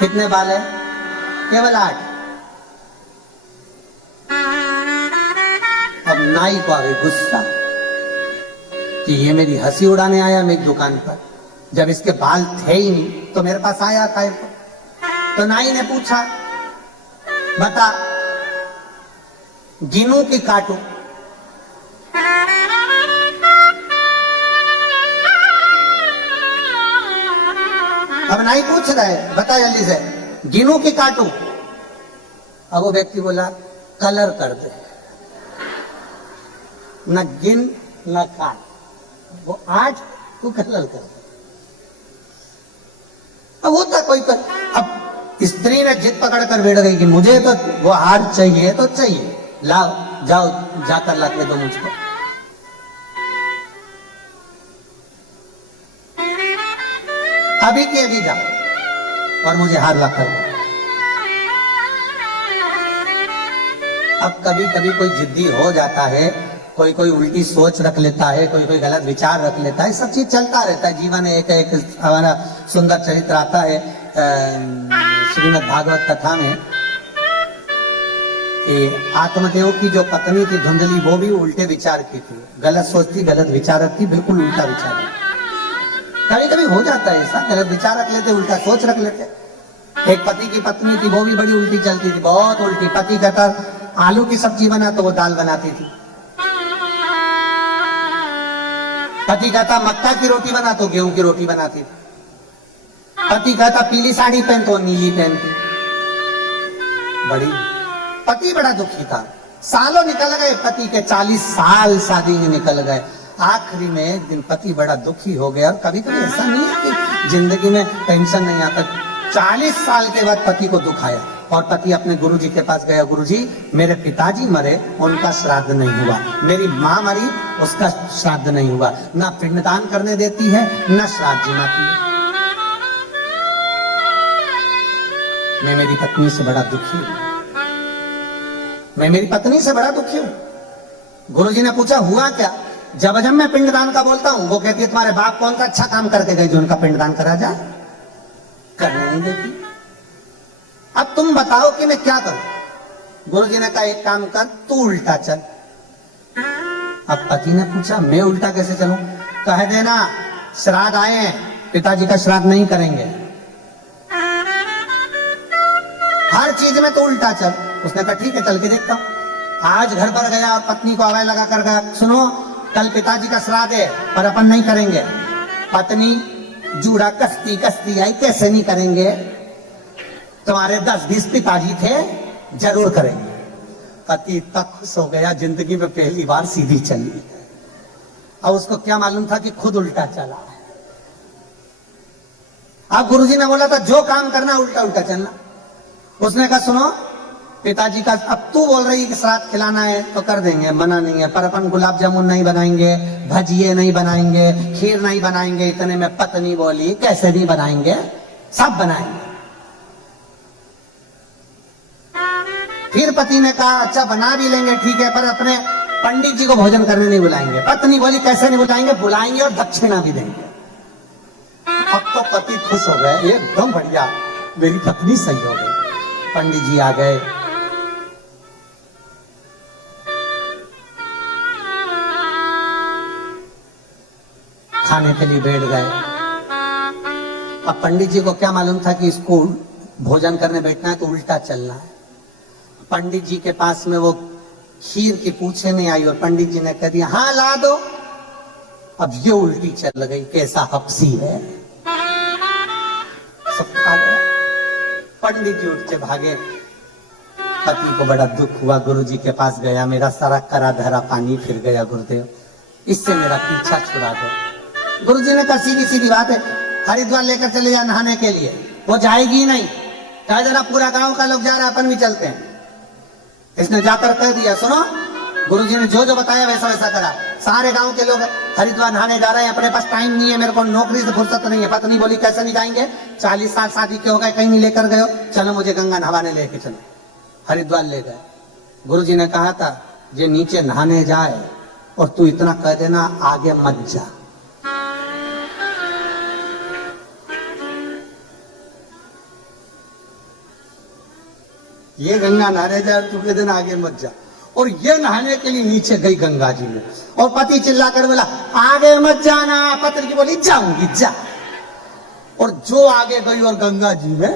कितने बाल है? केवल 8। अब नाई को आ गई गुस्सा कि ये मेरी हंसी उड़ाने आया मेरी दुकान पर, जब इसके बाल थे ही नहीं तो मेरे पास आया था। तो नाई ने पूछा, बता गिनूं कि काटूं? अब नाई पूछ रहा है, बता जल्दी से गिनूं कि काटूं? अब वो व्यक्ति बोला कलर कर दे, न गिन न काट। वो 8 तू कलल कर। अब होता कोई कर, अब स्त्री ने जिद पकड़ कर बैठ गई कि मुझे तो वो हार चाहिए तो चाहिए, लाओ जाओ जाकर ला के दो मुझको। अभी के अभी जाओ और मुझे हार ला कर दो। अब कभी कभी कोई जिद्दी हो जाता है, कोई कोई उल्टी सोच रख लेता है, कोई कोई गलत विचार रख लेता है, सब चीज चलता रहता है जीवन। एक एक हमारा सुंदर चरित्र आता है श्रीमद् भागवत कथा में कि आत्मदेव की जो पत्नी थी धुंधली, वो भी उल्टे विचार की थी, गलत सोचती, गलत विचार रखती, बिल्कुल उल्टा विचार। कभी कभी हो जाता है ऐसा, गलत विचार रख लेते, उल्टा सोच रख लेते। एक पति की पत्नी थी, वो भी बड़ी उल्टी चलती थी, बहुत उल्टी। पति कहता आलू की सब्जी बना तो वो दाल बनाती थी, पति कहता मक्का की रोटी बना तो गेहूं की रोटी बनाती थी, पति कहता पीली साड़ी पहन तो नीली पहनती। बड़ी पति बड़ा दुखी था। सालों निकल गए, पति के 40 साल शादी में निकल गए। आखिरी में एक दिन पति बड़ा दुखी हो गया। और कभी कभी ऐसा नहीं है कि जिंदगी में टेंशन नहीं आता। 40 साल के बाद पति को दुख आया और पति अपने गुरुजी के पास गया, गुरुजी मेरे पिताजी मरे, उनका श्राद्ध नहीं हुआ, मेरी माँ मरी, उसका श्राद्ध नहीं हुआ, ना पिंडदान करने देती है ना श्राद्ध जिमाती है, मैं मेरी पत्नी से बड़ा दुखी हूं, मैं मेरी पत्नी से बड़ा दुखी हूं। गुरुजी ने पूछा हुआ क्या? जब जब मैं पिंडदान का बोलता हूं वो कहती है तुम्हारे बाप कौन सा अच्छा काम करके गए जो उनका पिंडदान करा जाए, करने नहीं देती। अब तुम बताओ कि मैं क्या करूं? गुरुजी ने कहा एक काम कर, तू उल्टा चल। अब पति ने पूछा मैं उल्टा कैसे चलूं? कह देना श्राद्ध आए हैं, पिताजी का श्राद्ध नहीं करेंगे, हर चीज में तो उल्टा चल। उसने कहा ठीक है चल के देखता हूं। आज घर पर गया और पत्नी को आवाज लगा कर गया, सुनो कल पिताजी का श्राद्ध है पर अपन नहीं करेंगे। पत्नी जूड़ा कसती कसती आई, कैसे नहीं करेंगे, तुम्हारे 10-20 पिताजी थे, जरूर करेंगे। पति इतना खुश हो गया, जिंदगी में पहली बार सीधी चली। अब उसको क्या मालूम था कि खुद उल्टा चला है। अब गुरुजी ने बोला था जो काम करना उल्टा उल्टा चलना। उसने कहा सुनो पिताजी का, अब तू बोल रही कि श्राद्ध खिलाना है तो कर देंगे, मना नहीं है, पर अपन गुलाब जामुन नहीं बनाएंगे, भजिए नहीं बनाएंगे, खीर नहीं बनाएंगे। इतने में पत्नी बोली कैसे नहीं बनाएंगे, सब बनाएंगे। फिर पति ने कहा अच्छा बना भी लेंगे ठीक है, पर अपने पंडित जी को भोजन करने नहीं बुलाएंगे। पत्नी बोली कैसे नहीं बुलाएंगे, बुलाएंगे और दक्षिणा भी देंगे। अब तो पति खुश हो गए, एकदम बढ़िया, मेरी पत्नी सही हो गई। पंडित जी आ गए, खाने के लिए बैठ गए। अब पंडित जी को क्या मालूम था कि इसको भोजन करने बैठना है तो उल्टा चलना है। पंडित जी के पास में वो खीर की पूछे नहीं आई और पंडित जी ने कह दिया हाँ ला दो। अब ये उल्टी चल गई, कैसा हपसी है, सब खा गया। पंडित जी उठ के भागे। पति को बड़ा दुख हुआ, गुरुजी के पास गया, मेरा सारा करा धरा पानी फिर गया गुरुदेव, इससे मेरा पीछा छुड़ा दो। गुरुजी ने कहा सीधी सीधी बात है, हरिद्वार लेकर चले जा नहाने के लिए, वो जाएगी ही नहीं, कहा जरा पूरा गांव का लोग जा रहा है अपन भी चलते हैं। इसने जाकर कह दिया सुनो गुरुजी ने जो जो बताया वैसा वैसा करा, सारे गांव के लोग हरिद्वार नहाने जा रहे हैं, अपने पास टाइम नहीं है, मेरे को नौकरी से फुर्सत नहीं है। पत्नी बोली कैसे नहीं जाएंगे, 40 साल शादी के हो गए, कहीं नहीं लेकर गए, चलो मुझे गंगा नहाने लेके चलो। हरिद्वार ले गए। गुरुजी ने कहा था ये नीचे नहाने जाए और तू इतना कह देना आगे मत जा। ये गंगा नहाने जाए तू कह देना आगे मत जा। और ये नहाने के लिए नीचे गई गंगा जी में और पति चिल्लाकर बोला आगे मत जाना। पत्नी की बोली जाऊंगी जा। और जो आगे गई और गंगा जी में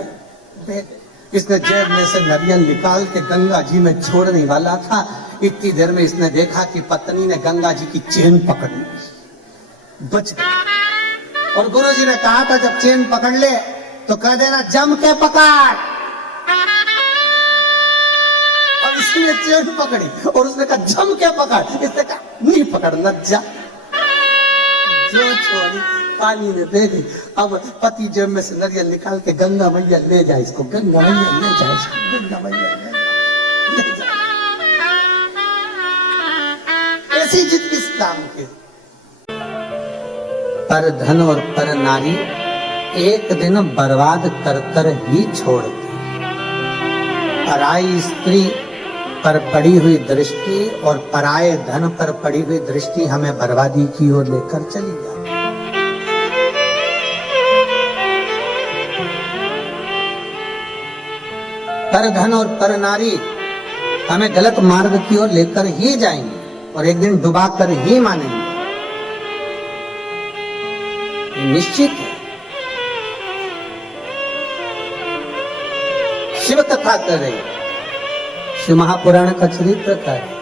इसने जेब में से नारियल निकाल के गंगा जी में छोड़ने वाला था, इतनी देर में इसने देखा कि पत्नी ने गंगा जी की चेन पकड़ ली, बच गई। और गुरुजी ने कहा था जब चेन पकड़ ले तो कह देना जम के पकड़। और इसने चेन पकड़ी और उसने कहा जम के पकड़, इसने कहा नहीं पकड़ना जा। जो छोड़ी पानी ने दे दी। अब पति जेब में से नारियल निकाल के गंगा मैया ले जाए इसको, गंगा मैया ले जाए इसको, गंगा मैया ले जाए। ऐसी जिद किस काम की? पर धन और पर नारी एक दिन बर्बाद कर कर ही छोड़ती। पराई स्त्री पर पड़ी हुई दृष्टि और पराये धन पर पड़ी हुई दृष्टि हमें बर्बादी की ओर लेकर चली जाती। पर धन और पर नारी हमें गलत मार्ग की ओर लेकर ही जाएंगे और एक दिन डुबा कर ही मानेंगे, निश्चित है। शिव कथा कर रहे, शिव महापुराण का चरित्र का है।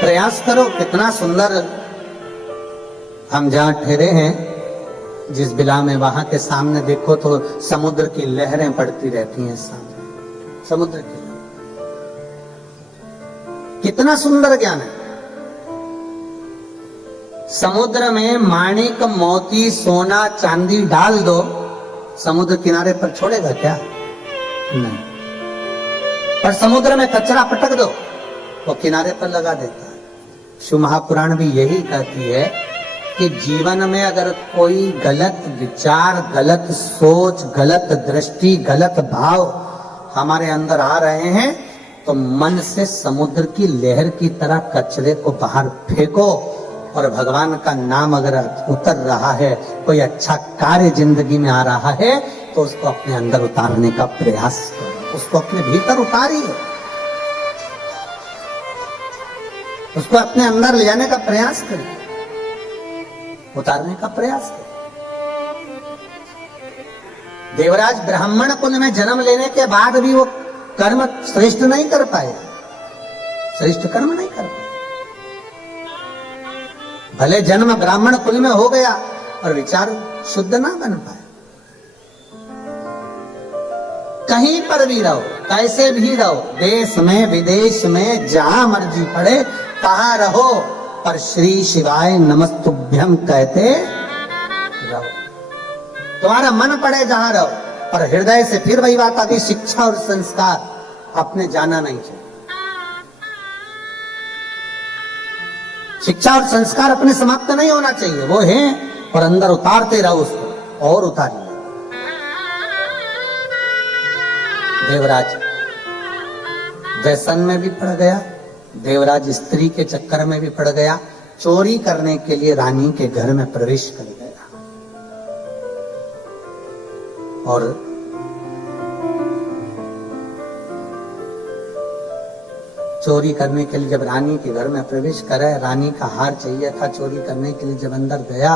प्रयास करो, कितना सुंदर हम जहां ठहरे हैं, जिस बिला में, वहां के सामने देखो तो समुद्र की लहरें पड़ती रहती हैं सामने, समुद्र की। कितना सुंदर ज्ञान है। समुद्र में माणिक, मोती, सोना, चांदी डाल दो, समुद्र किनारे पर छोड़ेगा क्या? नहीं। पर समुद्र में कचरा पटक दो, वो किनारे पर लगा देता है। शिव महापुराण भी यही कहती है कि जीवन में अगर कोई गलत विचार, गलत सोच, गलत दृष्टि, गलत भाव हमारे अंदर आ रहे हैं तो मन से समुद्र की लहर की तरह कचरे को बाहर फेंको, और भगवान का नाम अगर उतर रहा है, कोई अच्छा कार्य जिंदगी में आ रहा है तो उसको अपने अंदर उतारने का प्रयास करो, उसको अपने भीतर उतारिए, उसको अपने अंदर ले जाने का प्रयास करिए, उतारने का प्रयास करिए। देवराज ब्राह्मण कुल में जन्म लेने के बाद भी वो कर्म श्रेष्ठ नहीं कर पाए, श्रेष्ठ कर्म नहीं कर पाए। भले जन्म ब्राह्मण कुल में हो गया और विचार शुद्ध ना बन पाए। कहीं पर भी रहो, कैसे भी रहो, देश में विदेश में जहां मर्जी पड़े, कहां रहो, पर श्री शिवाय नमस्तुभ्यम कहते रहो। तुम्हारा मन पड़े जहां रहो, पर हृदय से फिर वही बात आ गई, शिक्षा और संस्कार अपने जाना नहीं चाहिए। शिक्षा और संस्कार अपने समाप्त नहीं होना चाहिए, वो है, और अंदर उतारते रहो उसको, और उतारिए। देवराज व्यसन में भी पड़ गया, देवराज स्त्री के चक्कर में भी पड़ गया, चोरी करने के लिए रानी के घर में प्रवेश कर गया, और चोरी करने के लिए जब रानी के घर में प्रवेश करे, रानी का हार चाहिए था चोरी करने के लिए, जब अंदर गया,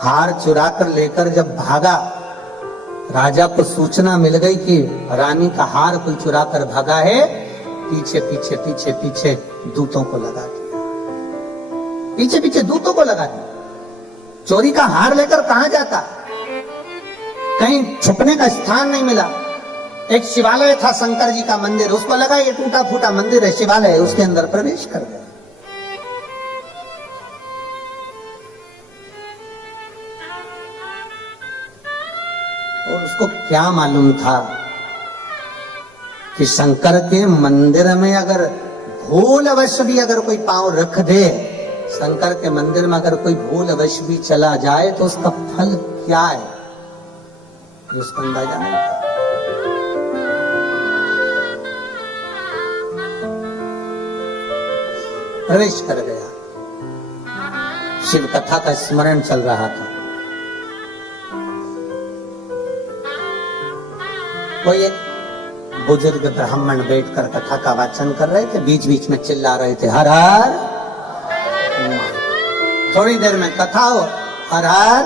हार चुरा कर लेकर जब भागा, राजा को सूचना मिल गई कि रानी का हार कोई चुरा कर भागा है, पीछे पीछे पीछे पीछे दूतों को लगा दिया, पीछे पीछे दूतों को लगा दिया। चोरी का हार लेकर कहां जाता, कहीं छुपने का स्थान नहीं मिला। एक शिवालय था, शंकर जी का मंदिर, उसको लगा ये टूटा फूटा मंदिर है, शिवालय है, उसके अंदर प्रवेश कर गया। और उसको क्या मालूम था कि शंकर के मंदिर में अगर भूलवश भी अगर कोई पांव रख दे, शंकर के मंदिर में अगर कोई भूलवश भी चला जाए तो उसका फल क्या है, ये उसको अंदाजा नहीं था। प्रवेश कर गया, शिव कथा का स्मरण चल रहा था। कोई एक बुजुर्ग ब्राह्मण बैठकर कथा का वाचन कर रहे थे, बीच बीच में चिल्ला रहे थे, हर हर। थोड़ी देर में कथा हो, हर हर।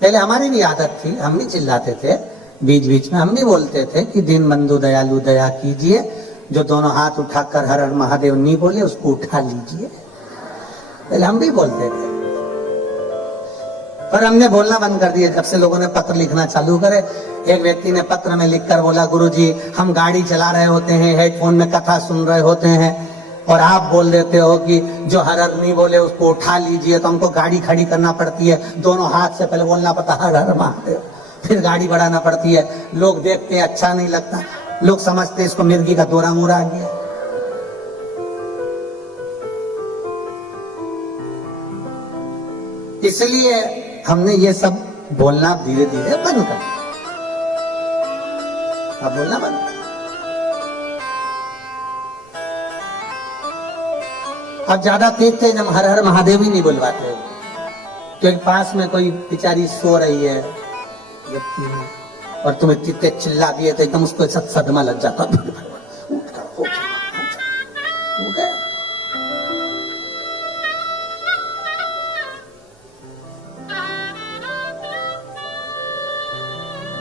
पहले हमारी भी आदत थी, हम भी चिल्लाते थे, बीच बीच में हम भी बोलते थे कि दीन बंधु दयालु दया कीजिए, जो दोनों हाथ उठाकर हर हर महादेव नहीं बोले उसको उठा लीजिए, पहले हम भी बोलते थे। पर हमने बोलना बंद कर दिया जब से लोगों ने पत्र लिखना चालू करे। एक व्यक्ति ने पत्र में लिखकर बोला, गुरुजी हम गाड़ी चला रहे होते हैं, हेडफोन में कथा सुन रहे होते हैं और आप बोल देते हो कि जो हर हर नहीं बोले उसको उठा लीजिए, तो हमको गाड़ी खड़ी करना पड़ती है, दोनों हाथ से पहले बोलना पड़ता हर हर महादेव, फिर गाड़ी बढ़ाना पड़ती है। लोग देखते हैं अच्छा नहीं लगता, लोग समझते इसको मिर्गी का दौरा मोरा आ गया। इसलिए हमने ये सब बोलना धीरे धीरे बंद कर दिया। अब बोलना बंद कर। अब ज्यादा तेज तेज हम हर हर महादेव ही नहीं बोलवाते, क्योंकि पास में कोई बेचारी सो रही है और तुम इतनी तेज चिल्ला दिए तो एकदम उसको ऐसा सदमा लग जाता।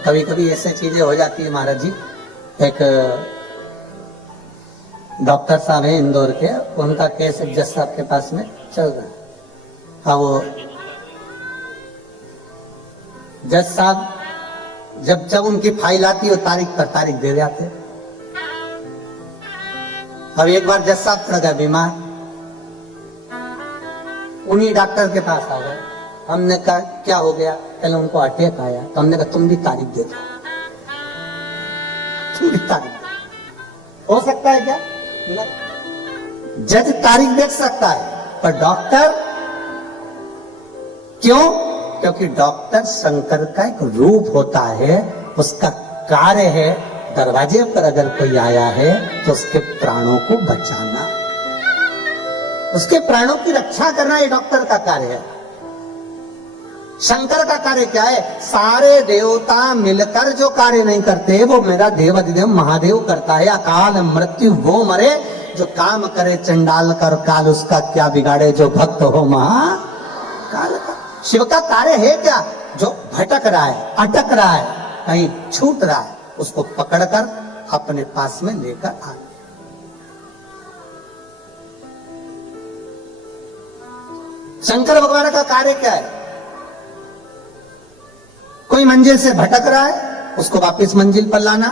कभी कभी ऐसे चीजें हो जाती है महाराज जी। एक डॉक्टर साहब है इंदौर के, उनका केस एक जज साहब के पास में चल रहा है। हाँ, वो जज साहब जब जब उनकी फाइल आती है तारीख पर तारीख दे जाते। अब एक बार जज साहब पड़ गए बीमार, उन्हीं डॉक्टर के पास आ गए। हमने कहा क्या हो गया? पहले उनको अटैक आया, तो हमने कहा तुम भी तारीख दे दो, तुम भी तारीख दो। हो सकता है क्या? जज तारीख देख सकता है, पर डॉक्टर क्यों? क्योंकि डॉक्टर शंकर का एक रूप होता है, उसका कार्य है दरवाजे पर अगर कोई आया है तो उसके प्राणों को बचाना, उसके प्राणों की रक्षा करना, ये डॉक्टर का कार्य है। शंकर का कार्य क्या है? सारे देवता मिलकर जो कार्य नहीं करते वो मेरा देवाधिदेव महादेव करता है। अकाल मृत्यु वो मरे जो काम करे चंडाल कर काल, उसका क्या बिगाड़े जो भक्त हो महाकाल का। शिव का कार्य है क्या? जो भटक रहा है, अटक रहा है, कहीं छूट रहा है, उसको पकड़कर अपने पास में लेकर आ। शंकर भगवान का कार्य क्या है? कोई मंजिल से भटक रहा है उसको वापस मंजिल पर लाना,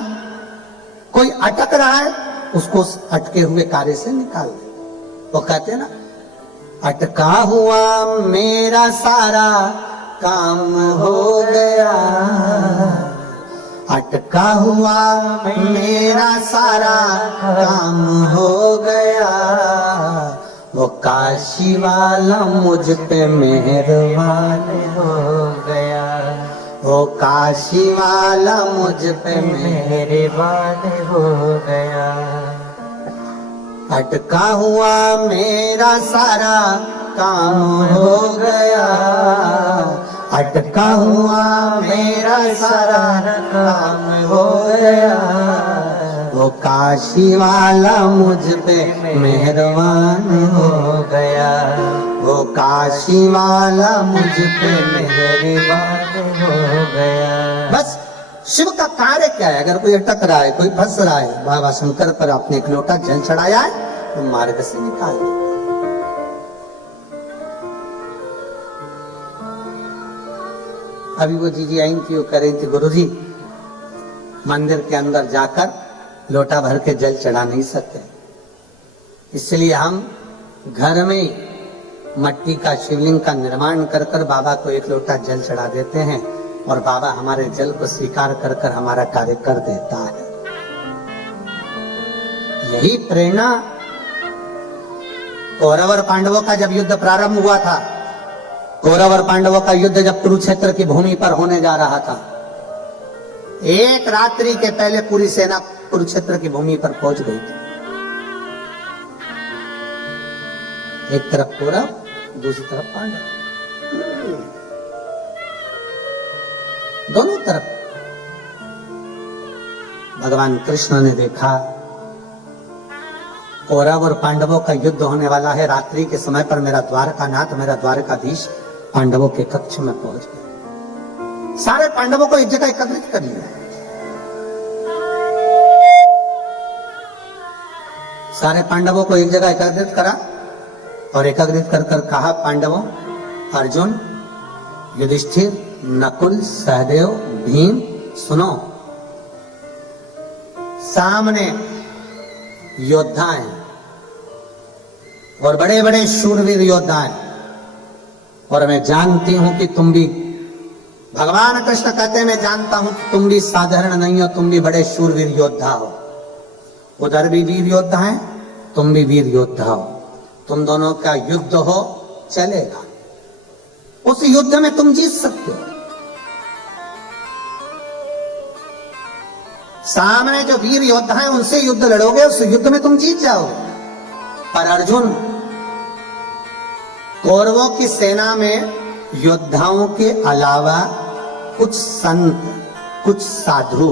कोई अटक रहा है उसको उस अटके हुए कार्य से निकाल दे। वो कहते हैं ना, अटका हुआ मेरा सारा काम हो गया, अटका हुआ मेरा सारा काम हो गया, वो काशी वाला मुझ पे मेहरबान हो गया, वो काशी वाला मुझ पे मेहरबान हो गया। अटका हुआ मेरा सारा काम हो गया, अटका हुआ मेरा सारा काम हो गया, वो काशी वाला मुझ पे मेहरबान हो गया, वो काशी वाला मुझ पे मेहरबान हो गया। बस शिव का कार्य क्या है? अगर कोई अटक रहा है, कोई फंस रहा है, बाबा शंकर पर आपने एक लोटा जल चढ़ाया है तो मार्ग से निकाल दो। अभी वो जीजी आई थी, वो कह रही थी गुरुजी मंदिर के अंदर जाकर लोटा भर के जल चढ़ा नहीं सकते, इसलिए हम घर में मट्टी का शिवलिंग का निर्माण कर कर बाबा को एक लोटा जल चढ़ा देते हैं और बाबा हमारे जल को स्वीकार कर कर हमारा कार्य कर देता है। यही प्रेरणा कौरव और पांडवों का जब युद्ध प्रारंभ हुआ था, कौरव और पांडवों का युद्ध जब कुरुक्षेत्र की भूमि पर होने जा रहा था, एक रात्रि के पहले पूरी सेना कुरुक्षेत्र की भूमि पर पहुंच गई थी। एक तरफ कौरव, दूसरी तरफ पांडव, दोनों तरफ। भगवान कृष्ण ने देखा कौरव और पांडवों का युद्ध होने वाला है, रात्रि के समय पर मेरा द्वारकानाथ, मेरा द्वारकाधीश पांडवों के कक्ष में पहुंच गए। सारे पांडवों को एक जगह एकत्रित कर लिया, सारे पांडवों को एक जगह एकत्रित करा और एकत्रित कर कर कहा, पांडवों, अर्जुन युधिष्ठिर, नकुल, सहदेव, भीम, सुनो, सामने योद्धा हैं और बड़े बड़े शूरवीर योद्धा हैं, और मैं जानती हूं कि तुम भी, भगवान कृष्ण कहते हैं मैं जानता हूं कि तुम भी साधारण नहीं हो, तुम भी बड़े शूरवीर योद्धा हो। उधर भी वीर योद्धा हैं, तुम भी वीर योद्धा हो, तुम दोनों का युद्ध हो, चलेगा। उस युद्ध में तुम जीत सकते हो। सामने जो वीर योद्धा हैं उनसे युद्ध लड़ोगे, उस युद्ध में तुम जीत जाओगे। पर अर्जुन, कौरवों की सेना में योद्धाओं के अलावा कुछ संत, कुछ साधु,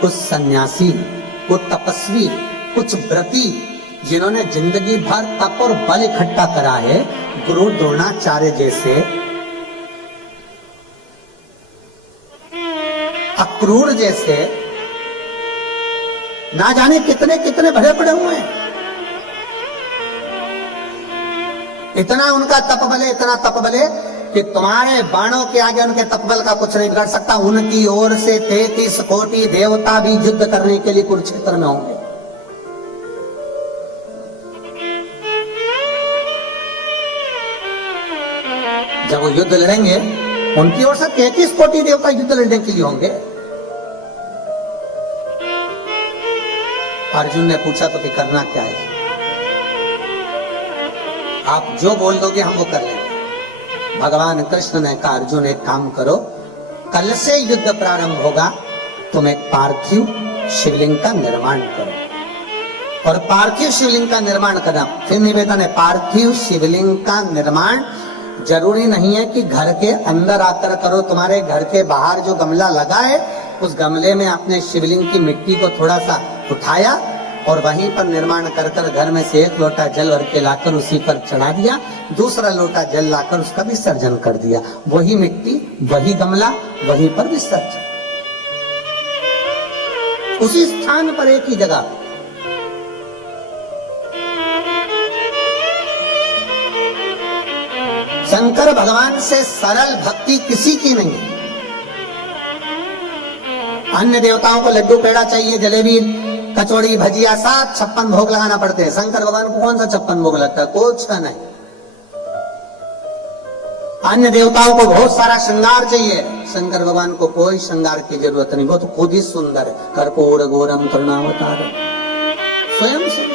कुछ सन्यासी, कुछ तपस्वी, कुछ व्रती, जिन्होंने जिंदगी भर तप और बल इकट्ठा करा है, गुरु द्रोणाचार्य जैसे, अक्रूर जैसे, ना जाने कितने कितने भरे पड़े हुए हैं। इतना उनका तप बल है, इतना तप बल है कि तुम्हारे बाणों के आगे उनके तप बल का कुछ नहीं बिगड़ सकता। उनकी ओर से 33 कोटि देवता भी युद्ध करने के लिए कुरुक्षेत्र में होंगे। जब वो युद्ध लड़ेंगे, उनकी ओर से 33 कोटि देवता युद्ध लड़ने के लिए होंगे। अर्जुन ने पूछा तो कि करना क्या है? आप जो बोल दोगे हम वो कर लेंगे। भगवान कृष्ण ने कहा, अर्जुन एक काम करो, कल से युद्ध प्रारंभ होगा, तुम एक पार्थिव शिवलिंग का निर्माण करो। और पार्थिव शिवलिंग का निर्माण करना, फिर निवेदन है, पार्थिव शिवलिंग का निर्माण जरूरी नहीं है कि घर के अंदर आकर करो। तुम्हारे घर के बाहर जो गमला लगा है, उस गमले में अपने शिवलिंग की मिट्टी को थोड़ा सा उठाया और वहीं पर निर्माण कर कर घर में से एक लोटा जल भर के लाकर उसी पर चढ़ा दिया, दूसरा लोटा जल लाकर उसका विसर्जन कर दिया। वही मिट्टी, वही गमला, वहीं पर विसर्जन, उसी स्थान पर एक ही जगह। शंकर भगवान से सरल भक्ति किसी की नहीं है। अन्य देवताओं को लड्डू पेड़ा चाहिए, जलेबी, कचौड़ी, भजिया, 56 भोग लगाना पड़ते हैं। शंकर भगवान को कौन सा 56 भोग लगता है? कुछ नहीं। अन्य देवताओं को बहुत सारा श्रृंगार चाहिए, शंकर भगवान को कोई श्रृंगार की जरूरत नहीं, वो तो खुद ही सुंदर है। कर्पूर गौरम करुणावतारम, स्वयं से।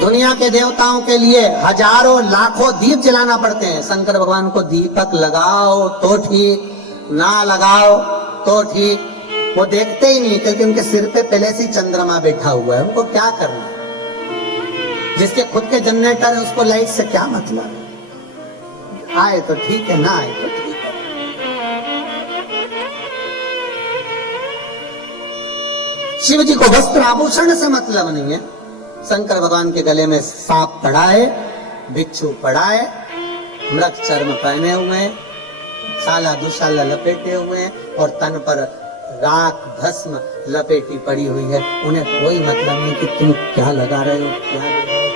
दुनिया के देवताओं के लिए हजारों लाखों दीप जलाना पड़ते हैं, शंकर भगवान को दीपक लगाओ तो ठीक, ना लगाओ तो ठीक। वो देखते ही नहीं, क्योंकि उनके सिर पे पहले से चंद्रमा बैठा हुआ है, उनको क्या करना। जिसके खुद के जनरेटर है उसको लाइट से क्या मतलब, आए तो ठीक है, ना आए तो ठीक है। शिव जी को वस्त्र आभूषण से मतलब नहीं है। शंकर भगवान के गले में सांप पड़ा है, बिच्छू पड़ा है, मृग चर्म पहने हुए हैं, साला दुशाला लपेटे हुए हैं, और तन पर राख भस्म लपेटी पड़ी हुई है। उन्हें कोई मतलब नहीं कि तुम क्या लगा रहे हो, क्या कर रहे हो,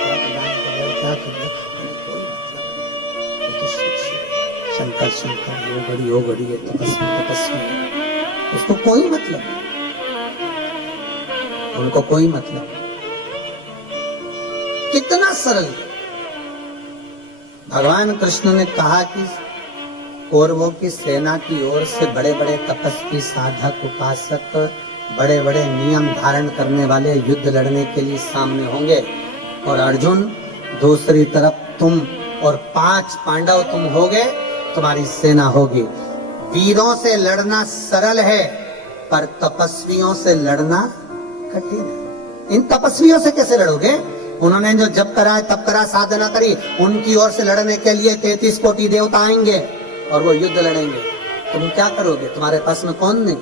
क्या कर रहे हो, कोई मतलब नहीं। शंकर शंकर, यो घड़ी है, तपस्वी तपस्वी, उसको कोई मतलब नहीं, उनको कोई मतलब नहीं। कितना सरल। भगवान कृष्ण ने कहा कि कौरवों की सेना की ओर से बड़े बड़े तपस्वी, साधक, उपासक, बड़े बड़े नियम धारण करने वाले युद्ध लड़ने के लिए सामने होंगे, और अर्जुन दूसरी तरफ तुम और 5 पांडव तुम होगे, तुम्हारी सेना होगी। वीरों से लड़ना सरल है, पर तपस्वियों से लड़ना कठिन है। इन तपस्वियों से कैसे लड़ोगे? उन्होंने जो जप करा, तप करा, साधना करी, उनकी ओर से लड़ने के लिए 33 कोटि देवता आएंगे और वो युद्ध लड़ेंगे। तुम क्या करोगे? तुम्हारे पास में कौन नहीं?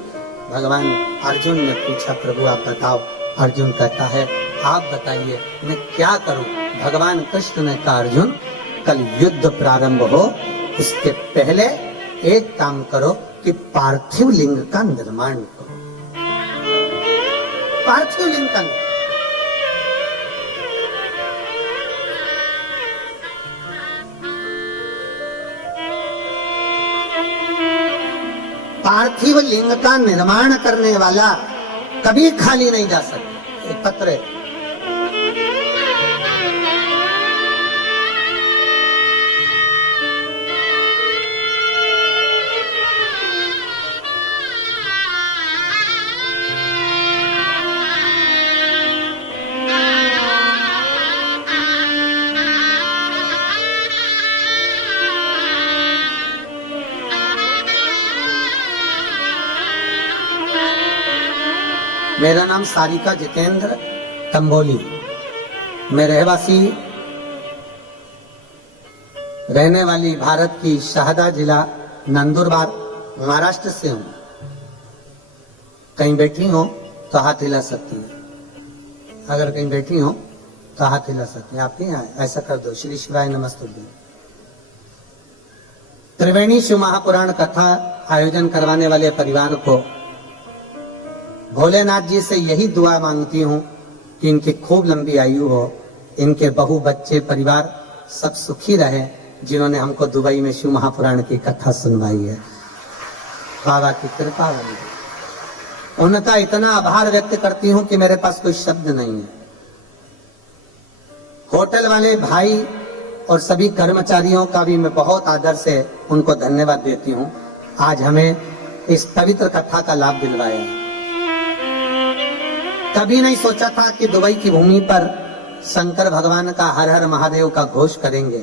भगवान अर्जुन ने पूछा, प्रभु आप बताओ। अर्जुन कहता है, आप बताइए मैं क्या करूं? भगवान कृष्ण ने कहा, अर्जुन कल युद्ध प्रारंभ हो, उसके पहले एक काम करो कि पार्थिव लिंग का निर्माण करो। पार्थिव लिंग का, पार्थिव लिंग का निर्माण करने वाला कभी खाली नहीं जा सकता। एक पत्र है, मेरा नाम सारिका जितेंद्र तंबोली, मैं रहवासी रहने वाली भारत की शहदा जिला नंदुरबार महाराष्ट्र से हूं। कहीं बैठी हो तो हाथ हिला सकती है, अगर कहीं बैठी हो तो हाथ हिला सकती है। आपके यहाँ ऐसा कर दो। श्री शिवाय नमस्तुभ्यं। त्रिवेणी शिव महापुराण कथा आयोजन करवाने वाले परिवार को भोलेनाथ जी से यही दुआ मांगती हूँ कि इनकी खूब लंबी आयु हो, इनके बहु बच्चे परिवार सब सुखी रहे, जिन्होंने हमको दुबई में शिव महापुराण की कथा सुनवाई है। बाबा की कृपा वाली, उनका इतना आभार व्यक्त करती हूँ कि मेरे पास कोई शब्द नहीं है। होटल वाले भाई और सभी कर्मचारियों का भी मैं बहुत आदर से उनको धन्यवाद देती हूँ, आज हमें इस पवित्र कथा का लाभ दिलवाया। कभी नहीं सोचा था कि दुबई की भूमि पर शंकर भगवान का हर हर महादेव का घोष करेंगे,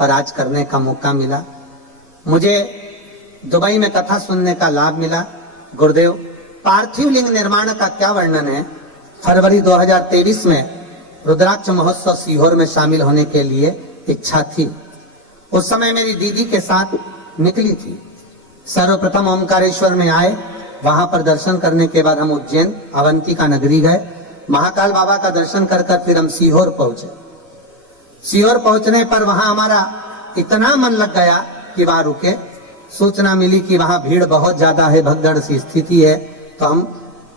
और आज करने का मौका मिला। मुझे दुबई में कथा सुनने का लाभ मिला। गुरुदेव, पार्थिव लिंग निर्माण का क्या वर्णन है। फरवरी 2023 में रुद्राक्ष महोत्सव सीहोर में शामिल होने के लिए इच्छा थी। उस समय मेरी दीदी के साथ निकली थी। सर्वप्रथम ओमकारेश्वर में आए, वहां पर दर्शन करने के बाद हम उज्जैन अवंती का नगरी गए। महाकाल बाबा का दर्शन कर फिर हम सीहोर पहुंचे। सीहोर पहुंचने पर वहां हमारा इतना मन लग गया कि वहां रुके। सूचना मिली कि वहां भीड़ बहुत ज्यादा है, भगदड़ सी स्थिति है, तो हम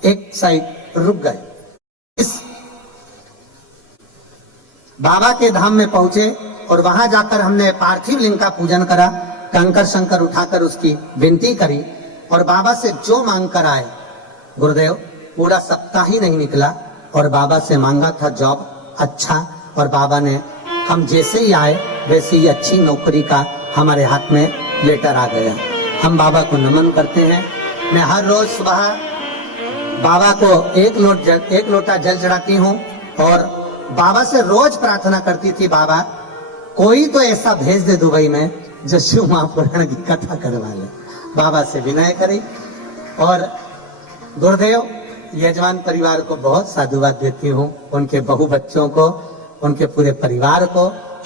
एक साइड रुक गए। इस बाबा के धाम में पहुंचे और वहां जाकर हमने पार्थिव लिंग का पूजन करा, कंकर शंकर उठाकर उसकी विनती करी और बाबा से जो मांग कर आए। गुरुदेव, पूरा सप्ताह ही नहीं निकला और बाबा से मांगा था जॉब अच्छा, और बाबा ने हम जैसे ही आए वैसे ही अच्छी नौकरी का हमारे हाथ में लेटर आ गया। हम बाबा को नमन करते हैं। मैं हर रोज सुबह बाबा को एक लोटा जल चढ़ाती हूँ और बाबा से रोज प्रार्थना करती थी, बाबा कोई तो ऐसा भेज दे दुबई में जो शिव महापुराण की कथा करवा ले। बाबा से विनय करी। और गुरुदेव, यजमान परिवार को बहुत साधुवाद देती हूँ, उनके बहु बच्चों को, उनके पूरे परिवार को,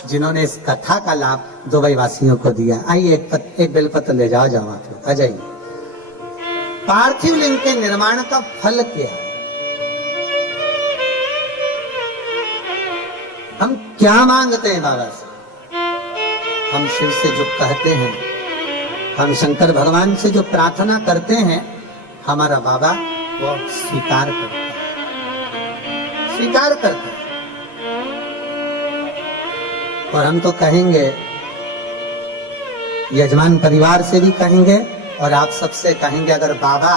जिन्होंने इस कथा का लाभ दुबई वासियों को दिया। आइए एक बेलपत्र ले जाओ आप लोग, आ जाइए। पार्थिव लिंग के निर्माण का फल क्या है? हम क्या मांगते हैं बाबा से? हम शिव से जो कहते हैं, हम शंकर भगवान से जो प्रार्थना करते हैं, हमारा बाबा वो स्वीकार करता है, स्वीकार करता है। और हम तो कहेंगे, यजमान परिवार से भी कहेंगे और आप सबसे कहेंगे, अगर बाबा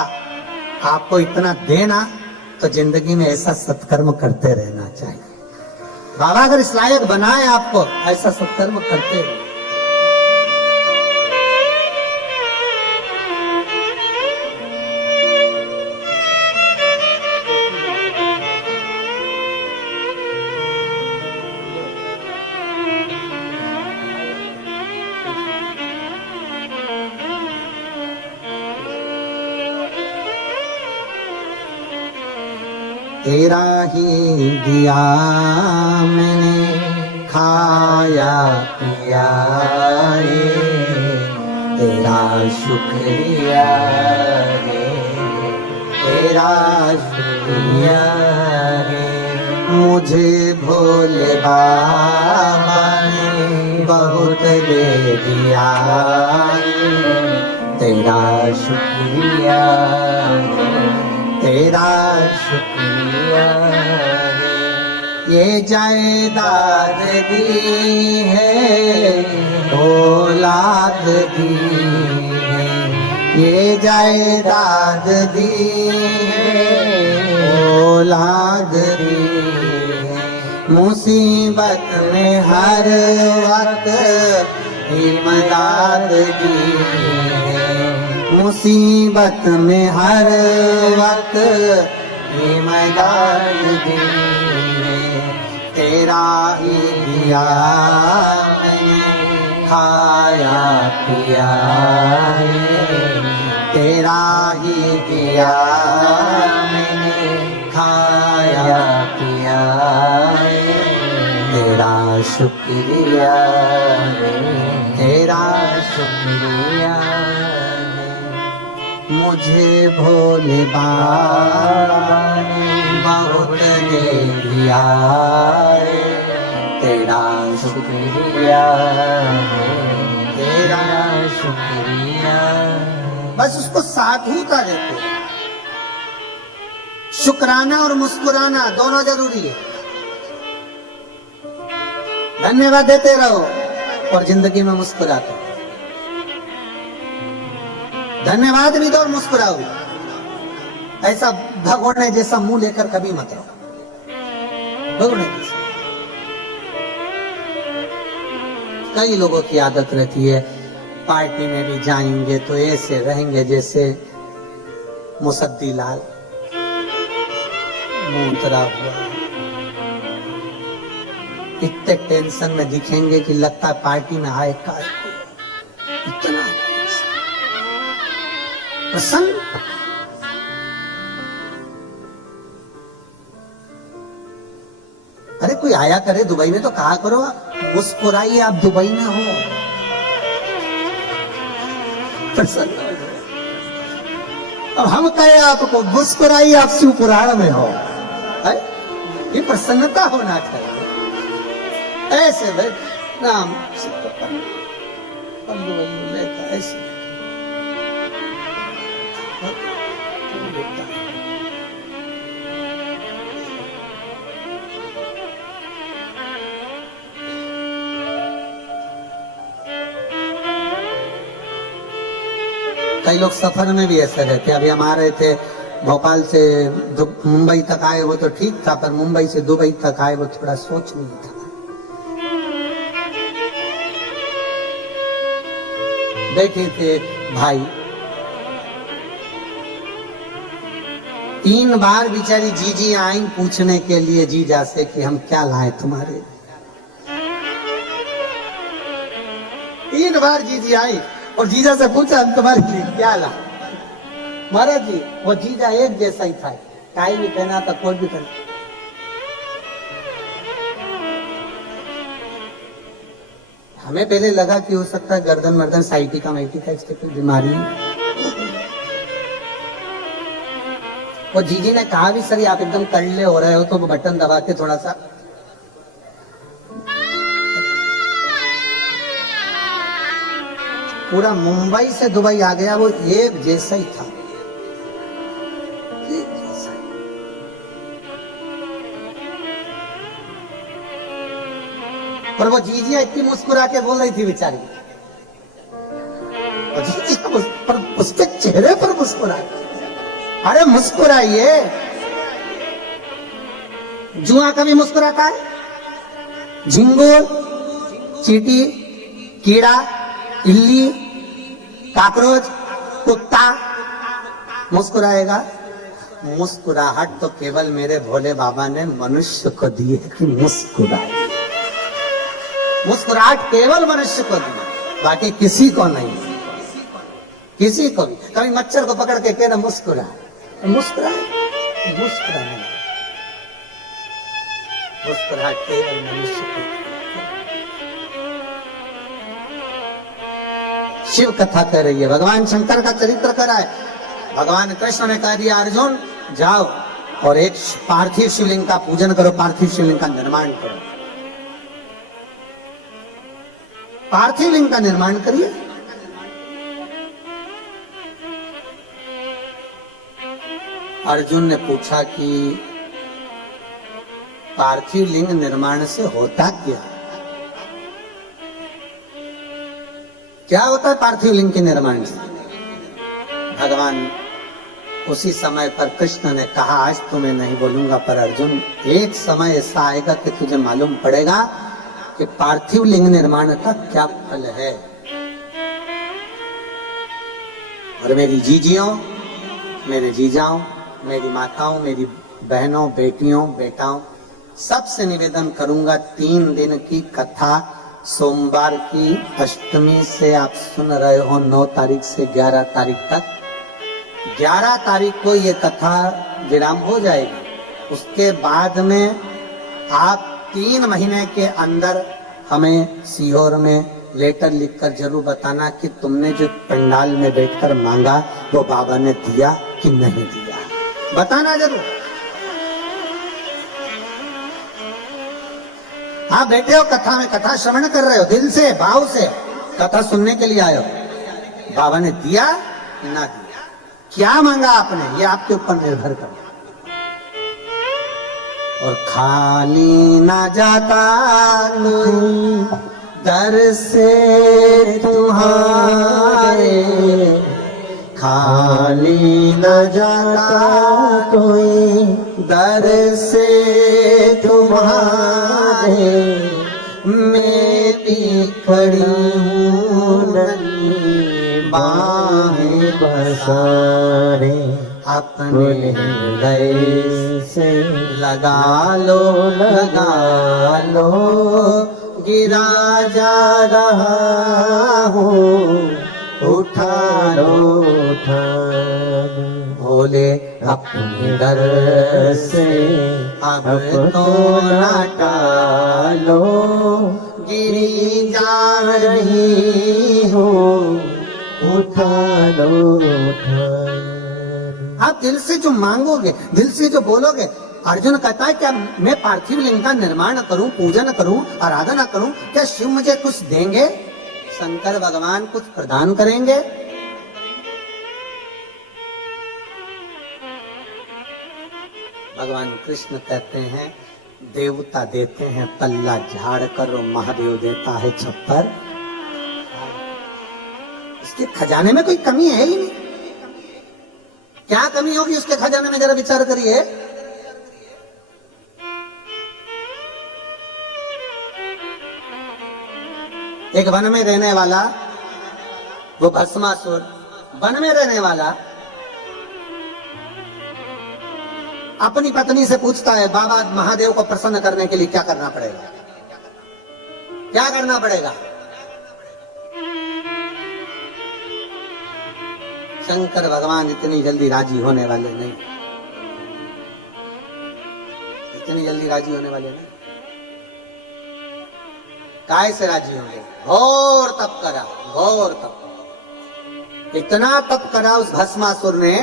आपको इतना देना तो जिंदगी में ऐसा सत्कर्म करते रहना चाहिए। बाबा अगर इस लायक बनाए आपको, ऐसा सत्कर्म करते रहे। तेरा ही दिया मैंने खाया पिया रे, तेरा शुक्रिया रे, तेरा शुक्रिया रे। मुझे भोले बाबा ने बहुत दे दिया रे, तेरा शुक्रिया रे, तेरा शुक्रिया है। ये जायदाद दी है, औलाद दी है, ये जायदाद दी औलाद दी, मुसीबत में हर वक्त इमदाद दी, मुसीबत में हर वक्त इमदाद दी, तेरा ही दिया मैंने खाया पिया, तेरा ही दिया मैंने खाया पिया, तेरा शुक्रिया तेरा शुक्रिया, मुझे भोले बाबा ने बहुत दे दिया, तेरा शुक्रिया तेरा शुक्रिया। बस उसको साधुता देते, शुक्राना और मुस्कुराना दोनों जरूरी है। धन्यवाद देते रहो और जिंदगी में मुस्कुराते, धन्यवाद भी दो और मुस्कुराओ भी। ऐसा भगोड़ने जैसा मुंह लेकर कभी मत रहो, भगोड़ने जैसा। कई लोगों की आदत रहती है, पार्टी में भी जाएंगे तो ऐसे रहेंगे जैसे मुसद्दी लाल, मुंह उतरा हुआ, इतने टेंशन में दिखेंगे कि लगता है पार्टी में आए का इतना प्रसन्न। अरे कोई आया करे दुबई में तो कहा करो मुस्कुराइए, आप दुबई में हो, प्रसन्न। अब हम कहे आपको मुस्कुराइए, आप शिवपुराण में हो, ये प्रसन्नता होना चाहिए। ऐसे नाम ऐसे कई लोग सफर में भी ऐसे रहते। अभी हम आ रहे थे भोपाल से मुंबई तक आए वो तो ठीक था, पर मुंबई से दुबई तक आए वो थोड़ा सोच नहीं था। बैठे थे भाई, 3 बार बेचारी जीजी आई पूछने के लिए जीजा से कि हम क्या लाए तुम्हारे। 3 बार जीजी आई और जीजा से पूछा हम तुम्हारे लिए क्या लाए। महाराज जी वो जीजा एक जैसा ही था, टाई भी पहना था, कोट भी पहना। हमें पहले लगा कि हो सकता है गर्दन मर्दन साइटी का इससे कोई बीमारी। और जीजी ने कहा भी सर आप एकदम कड़ले हो रहे हो तो बटन दबा के थोड़ा सा। पूरा मुंबई से दुबई आ गया, वो एक जैसा ही था, एक जैसा ही। और वो जीजिया इतनी मुस्कुरा के बोल रही थी बेचारी, पर उसके चेहरे पर मुस्कुरा। अरे मुस्कुराइए, जुआ कभी मुस्कुराता है? झिंगुर, चींटी, कीड़ा, इल्ली, काकरोच, कुत्ता मुस्कुराएगा? मुस्कुराहट तो केवल मेरे भोले बाबा ने मनुष्य को दी है कि मुस्कुराए। मुस्कुराहट केवल मनुष्य को दी, बाकी किसी को नहीं, किसी को भी। कभी मच्छर को पकड़ के कहना मुस्कुरा, मुस्कुराए, मुस्कुराने, मुस्कुराहट केवल मनुष्य को। शिव कथा कर रही है, भगवान शंकर का चरित्र करा है। भगवान कृष्ण ने कह दिया अर्जुन जाओ और एक पार्थिव शिवलिंग का पूजन करो, पार्थिव शिवलिंग का निर्माण करो। पार्थिव लिंग का निर्माण करिए। अर्जुन ने पूछा कि पार्थिव लिंग निर्माण से होता क्या? क्या होता है पार्थिव लिंग के निर्माण से? भगवान उसी समय पर कृष्ण ने कहा आज तो मैं नहीं बोलूंगा, पर अर्जुन एक समय ऐसा आएगा कि तुझे मालूम पड़ेगा कि पार्थिव लिंग निर्माण का क्या फल है। और मेरी जीजियों, मेरे जीजाओं, मेरी माताओं, मेरी बहनों, बेटियों, बेटाओं, सबसे निवेदन करूंगा 3 दिन की कथा सोमवार की अष्टमी से आप सुन रहे हो 9 तारीख से 11 तारीख तक। 11 तारीख को ये कथा विराम हो जाएगी। उसके बाद में आप 3 महीने के अंदर हमें सीहोर में लेटर लिखकर जरूर बताना कि तुमने जो पंडाल में बैठकर मांगा वो बाबा ने दिया कि नहीं दिया, बताना जरूर। आप बैठे हो कथा में, कथा श्रवण कर रहे हो, दिल से भाव से कथा सुनने के लिए आए हो, बाबा ने दिया ना दिया, क्या मांगा आपने, ये आपके ऊपर निर्भर करता। और खाली ना जाता कोई दर से तुम्हारे, खाली न जाता कोई दर से तुम्हारे, मैं भी खड़ी हूँ नन्ही बाहें बसारे, अपने हृदय से लगा लो, लगा लो, गिरा जा रहा हूँ, उठा लो, उठा लो, बोले अपने दर से अब तो न टालो, गिरी जा रही हूँ, उठा लो, उठा लो। आप दिल से जो मांगोगे, दिल से जो बोलोगे, अर्जुन कहता है क्या मैं पार्थिव लिंग का निर्माण करूं, पूजन करूं, आराधना करूं, क्या शिव मुझे कुछ देंगे? शंकर भगवान कुछ प्रदान करेंगे? भगवान कृष्ण कहते हैं देवता देते हैं पल्ला झाड़ कर, और महादेव देता है छप्पर। इसके खजाने में कोई कमी है ही नहीं। क्या कमी होगी उसके खजाने में, जरा विचार करिए। एक वन में रहने वाला वो भस्मासुर, वन में रहने वाला अपनी पत्नी से पूछता है बाबा महादेव को प्रसन्न करने के लिए क्या करना पड़ेगा, क्या करना पड़ेगा? शंकर भगवान इतनी जल्दी राजी होने वाले नहीं, इतनी जल्दी राजी होने वाले नहीं। काय से राजी होंगे? घोर तप करा, घोर तप, इतना तप करा उस भस्मासुर ने।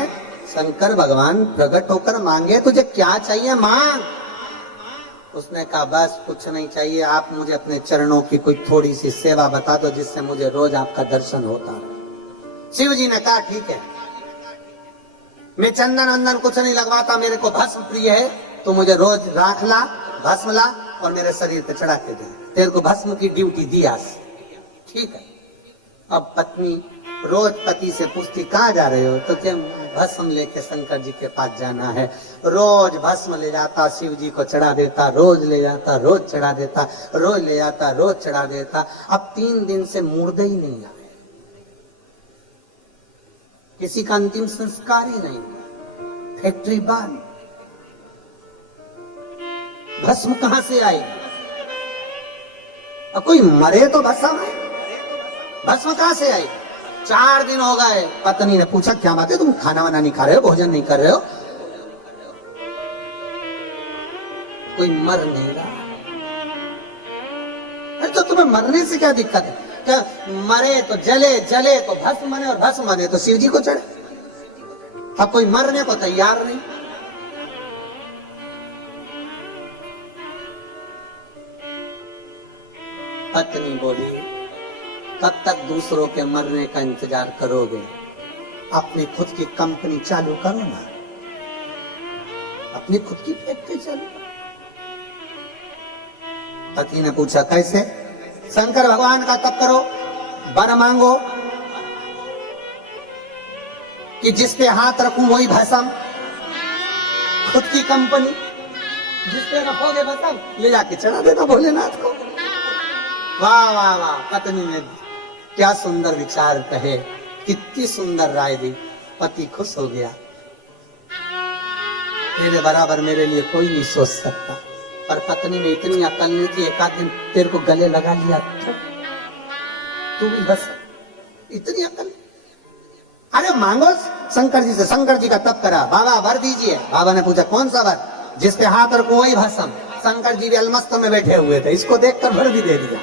शंकर भगवान प्रकट होकर मांगे तुझे क्या चाहिए मांग। उसने कहा बस कुछ नहीं चाहिए, आप मुझे अपने चरणों की कोई थोड़ी सी सेवा बता दो जिससे मुझे रोज आपका दर्शन होता रहे। शिव जी ने कहा ठीक है, मैं चंदन वंदन कुछ नहीं लगवाता, मेरे को भस्म प्रिय है, तो मुझे रोज राख ला, भस्म ला और मेरे शरीर पे चढ़ा के दे, तेरे को भस्म की ड्यूटी दी आज। ठीक है। अब पत्नी रोज पति से पूछती कहाँ जा रहे हो, तो क्या भस्म लेके शंकर जी के पास जाना है। रोज भस्म ले जाता, शिव जी को चढ़ा देता, रोज ले जाता, रोज चढ़ा देता, रोज ले जाता, रोज चढ़ा देता। अब 3 दिन से मुर्दे ही नहीं आए, किसी का अंतिम संस्कार ही नहीं, फैक्ट्री बंद। भस्म कहां से आई? अब कोई मरे तो भस्म है, भस्म कहां से आई? 4 दिन हो गए। पत्नी ने पूछा क्या बात है, तुम खाना वाना नहीं खा रहे हो, भोजन नहीं कर रहे हो? कोई मर नहीं रहा। तो तुम्हें मरने से क्या दिक्कत है? क्या मरे तो जले, जले तो भस्म बने, और भस्म बने तो शिव जी को चढ़े। अब कोई मरने को तैयार नहीं। पत्नी बोली कब तक दूसरों के मरने का इंतजार करोगे, अपनी खुद की कंपनी चालू करो ना, अपनी खुद की फैक्ट्री चालू करो। पति ने पूछा कैसे? शंकर भगवान का तप करो, वर मांगो कि जिस पे हाथ रखूं वही भस्म, खुद की कंपनी, जिस पे रखोगे भस्म ले जाके चढ़ा देना भोलेनाथ को। वाह वाह वाह, पत्नी ने क्या सुंदर विचार कहे, कितनी सुंदर राय दी। पति खुश हो गया, तेरे बराबर मेरे लिए कोई नहीं सोच सकता। पर पत्नी में इतनी अकल नहीं थी, एक आध दिन तेरे को गले लगा लिया तो तू भी बस, इतनी अकल। अरे मांगो शंकर जी से, शंकर जी का तप करा, बाबा वर दीजिए। बाबा ने पूछा कौन सा वर? जिस पे हाथ रखो वही भस्म। शंकर जी भी अलमस्त में बैठे हुए थे, इसको देखकर भर भी दे दिया।